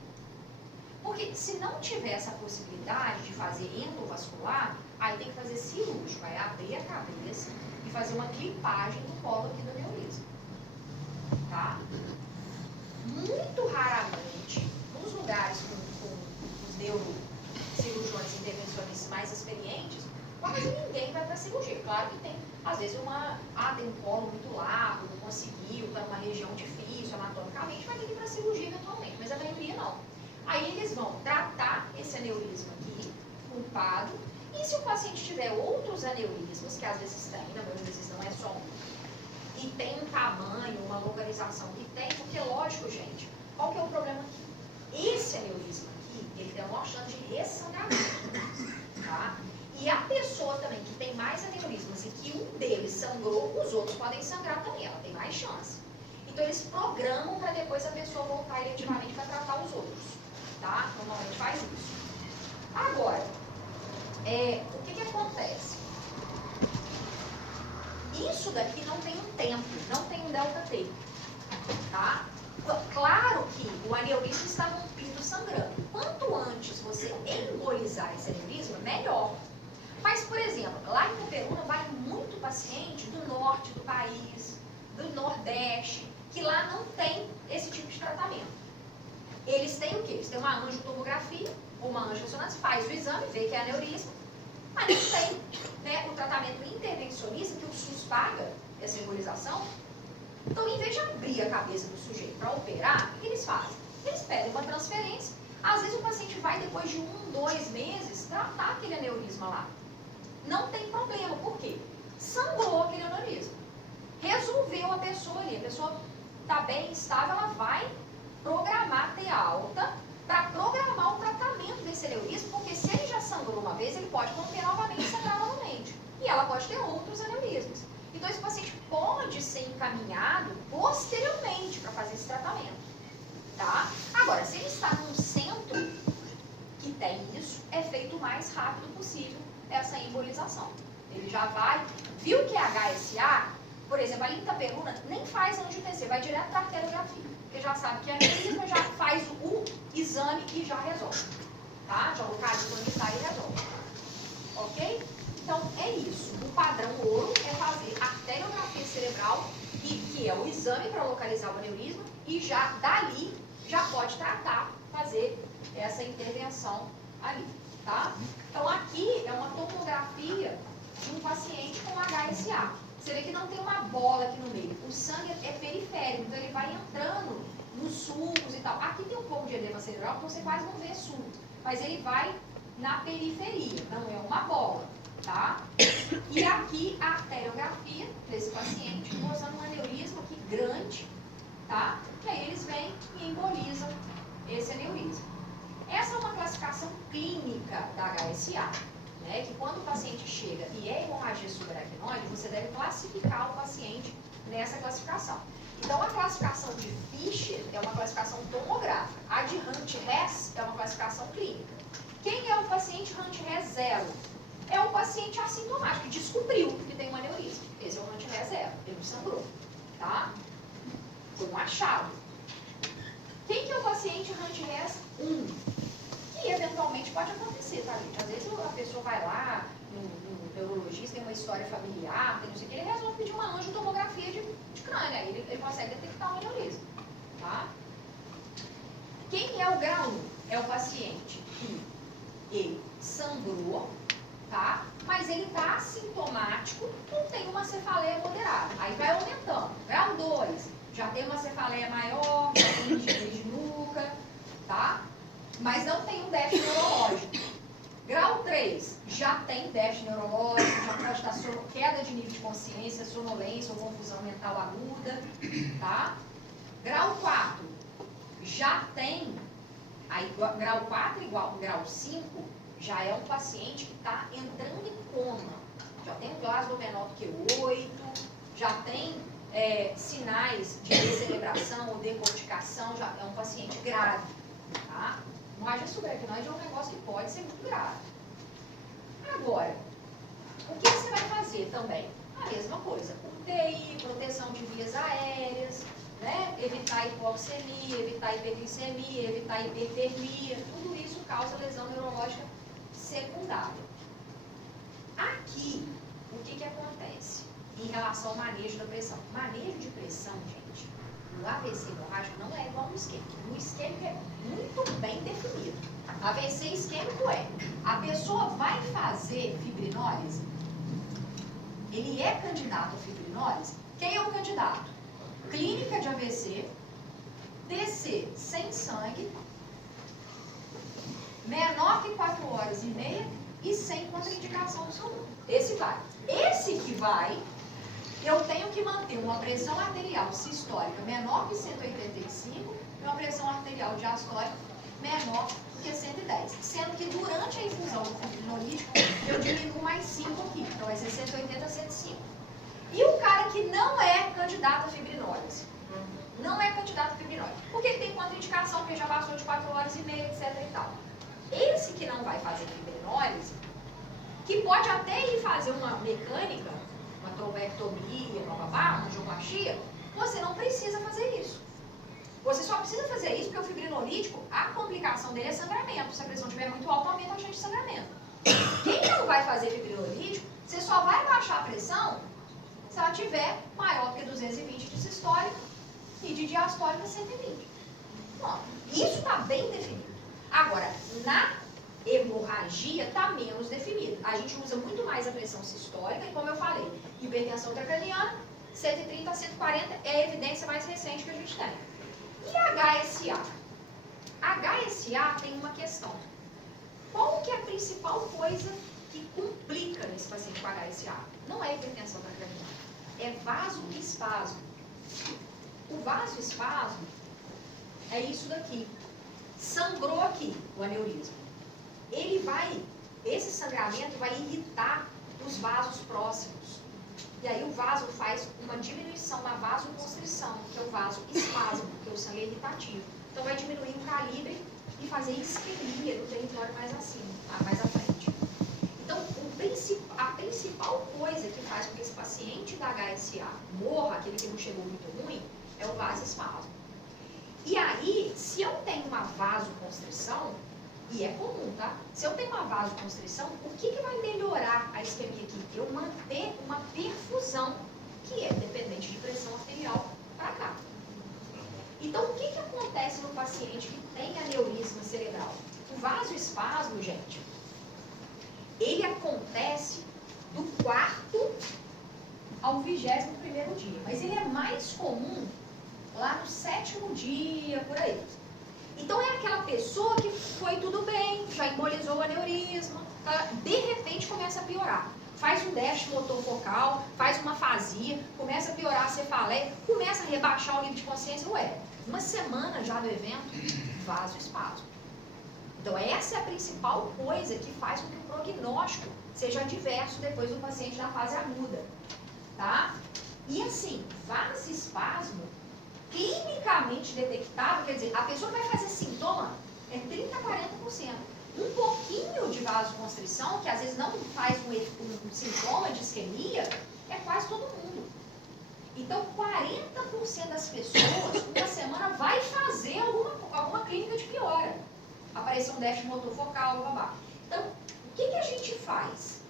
Porque se não tiver essa possibilidade de fazer endovascular, aí tem que fazer cirúrgico, vai abrir a cabeça e fazer uma clipagem no colo aqui do aneurisma. Tá? Muito raramente, nos lugares com os neurocirurgiões intervencionistas mais experientes, quase ninguém vai para a cirurgia. Claro que tem, às vezes, tem um colo muito largo, não conseguiu, está numa região difícil, anatomicamente, vai ter que ir para a cirurgia eventualmente, mas a maioria não. Aí eles vão tratar esse aneurisma aqui, culpado, e se o paciente tiver outros aneurismas, que às vezes tem, na maioria das vezes não é só um, e tem um tamanho, uma localização que tem, porque lógico, gente, qual que é o problema aqui? Esse aneurisma aqui, ele tem uma chance de ressangramento, tá? E a pessoa também que tem mais aneurismas e que um deles sangrou, os outros podem sangrar também, ela tem mais chance. Então eles programam para depois a pessoa voltar eletivamente para tratar os outros, tá? Normalmente faz isso. Agora, o que acontece? Isso daqui não tem um tempo, não tem um delta T, tá? Claro que o aneurisma está rompido sangrando. Quanto antes você embolizar esse aneurisma, melhor. Mas, por exemplo, lá em Itaperuna vai muito paciente do norte do país, do nordeste, que lá não tem esse tipo de tratamento. Eles têm o quê? Eles têm uma angiotomografia, ou uma angiorressonância, faz o exame, vê que é aneurisma, mas não tem, né, o tratamento intervencionista que o SUS paga, essa embolização. Então, em vez de abrir a cabeça do sujeito para operar, o que eles fazem? Eles pedem uma transferência. Às vezes o paciente vai, depois de 1, 2 meses, tratar aquele aneurisma lá. Não tem problema, por quê? Sangrou aquele aneurisma. Resolveu a pessoa ali, a pessoa está bem, estável, ela vai programar ter alta para programar o tratamento desse aneurisma, porque se ele já sangrou uma vez, ele pode romper novamente e sangrar novamente. E ela pode ter outros aneurismas. Então, esse paciente pode ser encaminhado posteriormente para fazer esse tratamento. Tá? Agora, se ele está num centro que tem isso, é feito o mais rápido possível essa embolização. Ele já vai, viu que é HSA, por exemplo, ali em Itaperuna, nem faz angio-TC, vai direto para a arteriografia. Porque já sabe que é aneurisma, já faz o exame e já resolve. Tá? Já localiza onde está e resolve. Ok? Então, é isso. O padrão ouro é fazer arteriografia cerebral, que é o exame para localizar o aneurisma, e já dali já pode tratar, fazer essa intervenção ali, tá? Então, aqui é uma tomografia de um paciente com HSA. Você vê que não tem uma bola aqui no meio. O sangue é periférico, então ele vai entrando nos sulcos e tal. Aqui tem um pouco de edema cerebral, então você quase não vê sulco. Mas ele vai na periferia, não é uma bola, tá? E aqui a arteriografia desse paciente, mostrando um aneurisma aqui grande, tá? Que aí eles vêm e embolizam esse aneurisma. Essa é uma classificação clínica da HSA, né? Que quando o paciente chega e é hemorragia subaracnoide, você deve classificar o paciente nessa classificação. Então, a classificação de Fischer é uma classificação tomográfica. A de Hunt-Hess é uma classificação clínica. Quem é o paciente Hunt-Hess 0? É o paciente assintomático, que descobriu que tem um aneurisma. Esse é o Hunt-Hess 0, ele não sangrou, tá? Foi um achado. Quem que é o paciente Hunt-Hess 1? Que eventualmente pode acontecer, tá, gente? Às vezes a pessoa vai lá no neurologista, tem uma história familiar, tem não sei o que, ele resolve pedir uma angiotomografia de crânio, aí ele consegue detectar um aneurisma, tá? Quem é o grau 1? É o paciente que ele sangrou, tá? Mas ele está assintomático, não tem uma cefaleia moderada. Aí vai aumentando. Grau 2, já tem uma cefaleia maior, já tem rigidez de nuca, tá? Mas não tem um déficit neurológico. Grau 3, já tem déficit neurológico, já pode estar queda de nível de consciência, sonolência ou confusão mental aguda, tá? Grau 4, já tem, aí grau 4 igual ao grau 5, já é um paciente que está entrando em coma, já tem um Glasgow menor do que 8, já tem sinais de descerebração ou decorticação, já é um paciente grave, tá? Hemorragia subaracnoide é um negócio que pode ser muito grave. Agora, o que você vai fazer também? A mesma coisa, UTI, proteção de vias aéreas, né? Evitar hipoxemia, evitar hiperglicemia, evitar hipertermia, tudo isso causa lesão neurológica secundária. Aqui, o que acontece em relação ao manejo da pressão? Manejo de pressão, gente, no AVC hemorrágico não é igual no isquêmico. No isquêmico é muito bem definido. AVC isquêmico a pessoa vai fazer fibrinólise, ele é candidato a fibrinólise. Quem é o candidato? Clínica de AVC, TC sem sangue, menor que 4 horas e meia e sem contraindicação absoluta. Esse vai. Esse que vai, eu tenho que manter uma pressão arterial sistólica menor que 185 e uma pressão arterial diastólica menor que 110. Sendo que durante a infusão do fibrinolítico, eu diminuo mais 5 aqui. Então, vai ser 180 a 105. E o cara que não é candidato a fibrinólise? Não é candidato a fibrinólise. Porque ele tem contraindicação, porque já passou de 4 horas e meia, etc. e tal. Esse que não vai fazer fibrinólise, que pode até ir fazer uma mecânica, uma trombectomia, uma angioplastia, você não precisa fazer isso. Você só precisa fazer isso porque o fibrinolítico, a complicação dele é sangramento. Se a pressão estiver muito alta, aumenta a chance de sangramento. Quem não vai fazer fibrinolítico, você só vai baixar a pressão se ela tiver maior do que 220 de sistólica e de diastólica 120. Bom, isso está bem definido. Agora, na hemorragia está menos definido. A gente usa muito mais a pressão sistólica e, como eu falei, hipertensão intracraniana, 130 a 140 é a evidência mais recente que a gente tem. E HSA? HSA tem uma questão. Qual que é a principal coisa que complica nesse paciente com HSA? Não é hipertensão intracraniana, é vasoespasmo. O vasoespasmo é isso daqui. Sangrou aqui o aneurisma. Esse sangramento vai irritar os vasos próximos. E aí o vaso faz uma diminuição na vasoconstrição, que é o vasoespasmo, porque o sangue é irritativo. Então vai diminuir o calibre e fazer isquemia no território mais acima, mais à frente. Então, a principal coisa que faz com que esse paciente da HSA morra, aquele que não chegou muito ruim, é o vasoespasmo. E aí, se eu tenho uma vasoconstrição, e é comum, tá? Se eu tenho uma vasoconstrição, o que vai melhorar a isquemia aqui? Eu manter uma perfusão, que é dependente de pressão arterial para cá. Então, o que acontece no paciente que tem aneurisma cerebral? O vasoespasmo, gente, ele acontece do 4º ao 21º dia, mas ele é mais comum lá no 7º dia, por aí. Então é aquela pessoa que foi tudo bem, já embolizou o aneurisma, tá? De repente começa a piorar. Faz um déficit motor focal, faz uma afasia, começa a piorar a cefaleia, começa a rebaixar o nível de consciência. Ué, uma semana já do evento, vasoespasmo. Então essa é a principal coisa que faz com que o prognóstico seja adverso depois do paciente na fase aguda, tá? E assim, vasoespasmo clinicamente detectável, quer dizer, a pessoa vai fazer sintoma, é 30% a 40%. Um pouquinho de vasoconstrição, que às vezes não faz um sintoma de isquemia, é quase todo mundo. Então, 40% das pessoas, uma semana, vai fazer alguma clínica de piora. Aparecer um déficit motor focal, babá. Então, o que a gente faz?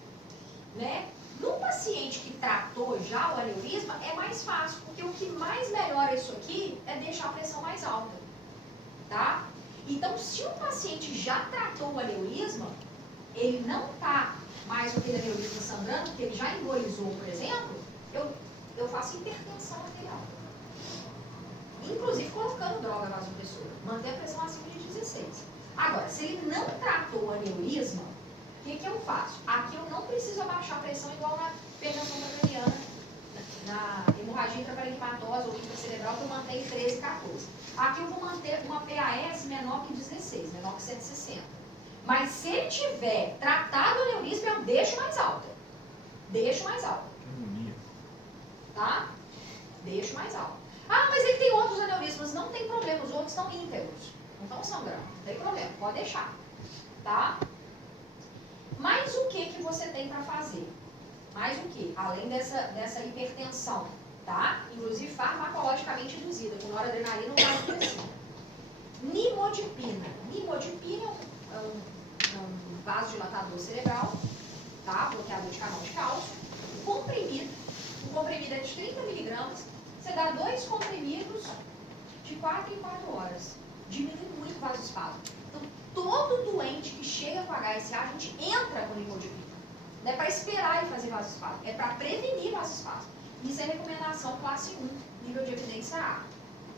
Né? No paciente que tratou já o aneurisma, é mais fácil, porque o que mais melhora isso aqui é deixar a pressão mais alta, tá? Então, se o paciente já tratou o aneurisma, ele não está mais com aquele aneurisma sangrando, porque ele já embolizou, por exemplo, eu faço hipertensão arterial. Inclusive colocando droga vasopressora, manter a pressão acima de 16. Agora, se ele não tratou o aneurisma, que eu faço? Aqui eu não preciso abaixar a pressão igual na hipertensão craniana, na hemorragia intraparenquimatosa ou intracerebral, que eu mantenho 13, 14. Aqui eu vou manter uma PAS menor que 16, menor que 160. Mas se ele tiver tratado o aneurisma, eu deixo mais alta. Deixo mais alta. Tá? Deixo mais alta. Ah, mas ele tem outros aneurismas. Não tem problema, os outros estão íntegros. Não estão sangrando. Não tem problema, pode deixar. Tá? Mas o que você tem para fazer? Mais o que? Além dessa hipertensão, tá? Inclusive farmacologicamente induzida, com noradrenalina ou vasopressina. Nimodipina. Nimodipina é um vasodilatador cerebral, tá? Bloqueador de canal de cálcio. Comprimido. O comprimido é de 30 miligramas. Você dá 2 comprimidos de 4 em 4 horas. Diminui muito o vasoespasmo. Então, todo doente que chega com HSA, a gente entra com nimodipina. Não é para esperar ele fazer vasoespasmo, é para prevenir vasoespasmo. Isso é recomendação classe 1, nível de evidência A.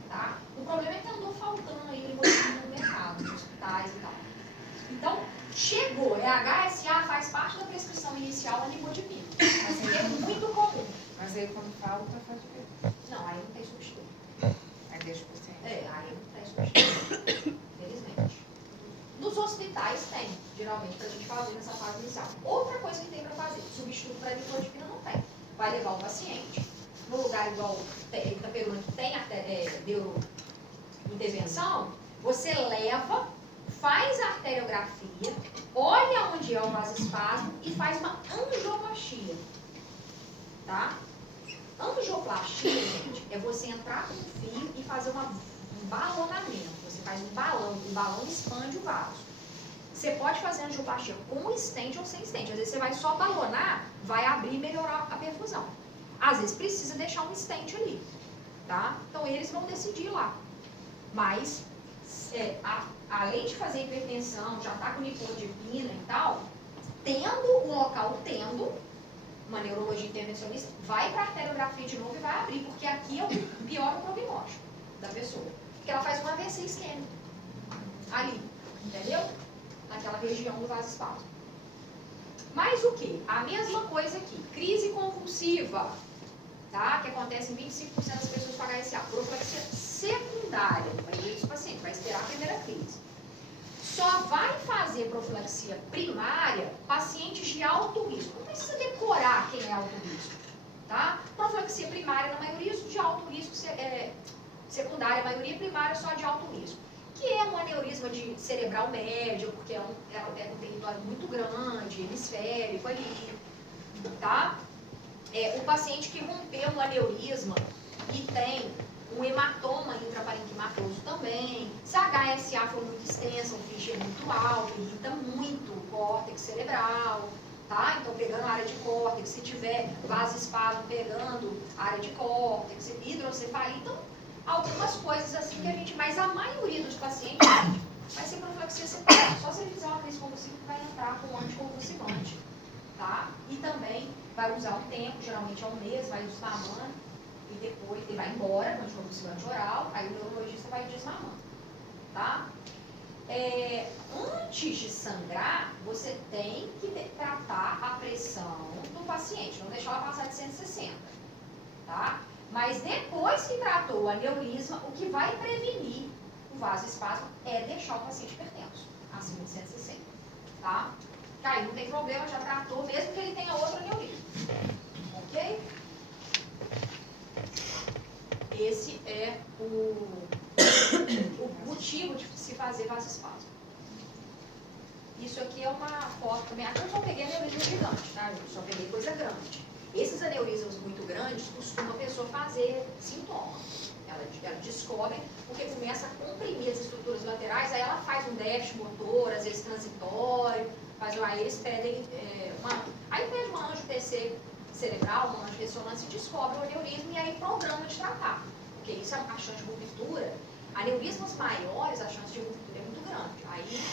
Tá? O problema é que andou faltando aí nimodipina no mercado, nos hospitais e tal. Então, chegou, HSA faz parte da prescrição inicial da nimodipina. Mas é muito comum. Mas aí quando falta, faz o quê? Não, aí não tem substituto. Aí deixa o paciente. Aí não tem substituto. Felizmente. Nos hospitais tem, geralmente, pra gente fazer nessa fase inicial. Outra coisa que tem pra fazer, substituto para nimodipina não tem. Vai levar o paciente, no lugar igual ele está perguntando que tem intervenção, você leva, faz a arteriografia, olha onde é o vasoespasmo e faz uma angioplastia. Tá? Angioplastia, gente, é você entrar com um fio e fazer um balonamento. Você faz um balão expande o vaso. Você pode fazer angioplastia com stent ou sem stent. Às vezes você vai só balonar, vai abrir e melhorar a perfusão. Às vezes precisa deixar um stent ali, tá? Então eles vão decidir lá. Mas, além de fazer hipertensão, já tá com nifodipina e tal, o local tendo uma neurologia intervencionista, vai para a arteriografia de novo e vai abrir, porque aqui é o pior prognóstico da pessoa. Porque ela faz um AVC isquêmico. Ali, entendeu? Naquela região do vasoespasmo. Mas o que? A mesma coisa aqui. Crise convulsiva, tá? Que acontece em 25% das pessoas com HSA. Profilaxia secundária. Vai ver esse paciente, vai esperar a primeira crise. Só vai fazer profilaxia primária pacientes de alto risco. Não precisa decorar quem é alto risco, tá? Profilaxia primária na maioria de alto risco, secundária, a maioria primária só de alto risco. Que é um aneurisma cerebral médio, porque é um território muito grande, hemisférico ali, tá? O paciente que rompeu um aneurisma e tem um hematoma intraparenquimatoso também. Se a HSA for muito extensa, um Fischer muito alto, irrita muito o córtex cerebral, tá? Então, pegando a área de córtex, se tiver vasoespasmo pegando a área de córtex, hidrocefalia, então, algumas coisas assim que a gente, mas a maioria dos pacientes vai ser profilaxia secundária. Só se ele fizer uma crise convulsiva que vai entrar com anticonvulsivante, tá? E também vai usar um tempo, geralmente é um mês, vai desmamando, e depois ele vai embora com anticonvulsivante oral, aí o neurologista vai desmamando, tá? Antes de sangrar, você tem que tratar a pressão do paciente, não deixar ela passar de 160, tá? Mas depois que tratou o aneurisma, o que vai prevenir o vasoespasmo é deixar o paciente hipertenso, acima de 160, tá? Que aí não tem problema, já tratou, mesmo que ele tenha outro aneurisma, ok? Esse é o motivo de se fazer vasoespasmo. Isso aqui é uma foto também. Aqui eu só peguei aneurisma gigante, tá? Eu só peguei coisa grande. Esses aneurismas muito grandes costuma a pessoa fazer sintoma. Ela descobre porque começa a comprimir as estruturas laterais, aí ela faz um déficit motor, às vezes transitório, aí eles pedem aí pede uma angio-TC cerebral, uma angio-ressonância e descobre o aneurisma e aí programa de tratar. Porque isso é a chance de ruptura. Aneurismas maiores, a chance de ruptura é muito grande. Aí,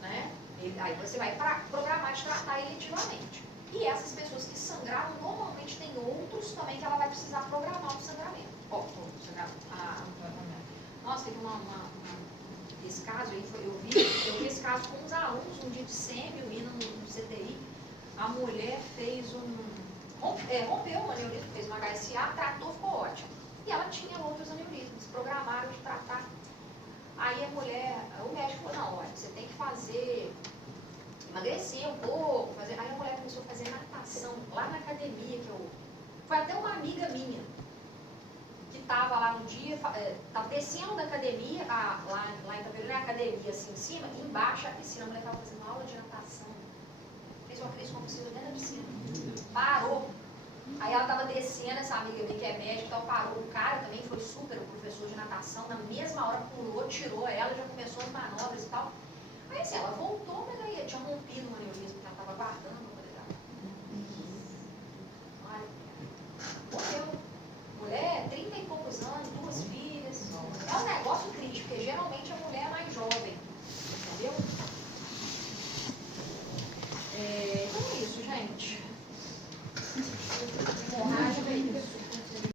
né, aí você vai programar de tratar eletivamente. E essas pessoas que sangraram, normalmente tem outros também que ela vai precisar programar o sangramento. Nossa, teve esse caso aí, eu vi esse caso com uns alunos, um dia de SEMI, indo no CTI, a mulher fez rompeu um aneurisma, fez uma HSA, tratou, ficou ótimo. E ela tinha outros aneurismas, programaram de tratar. Aí a mulher, o médico falou, não, olha, você tem que emagrecer um pouco. Aí a mulher começou a fazer natação lá na academia, foi até uma amiga minha, que estava lá no dia, estava descendo da academia, lá em Itaperuna, a academia assim em cima, e embaixo a piscina, a mulher estava fazendo aula de natação. Fez uma crise compulsiva dentro da piscina. Parou. Aí ela estava descendo, essa amiga minha que é médica, então parou. O cara também foi super, o professor de natação, na mesma hora pulou, tirou ela, já começou as manobras e tal. Aí assim, ela voltou, mas aí tinha rompido um aneurisma que ela estava guardando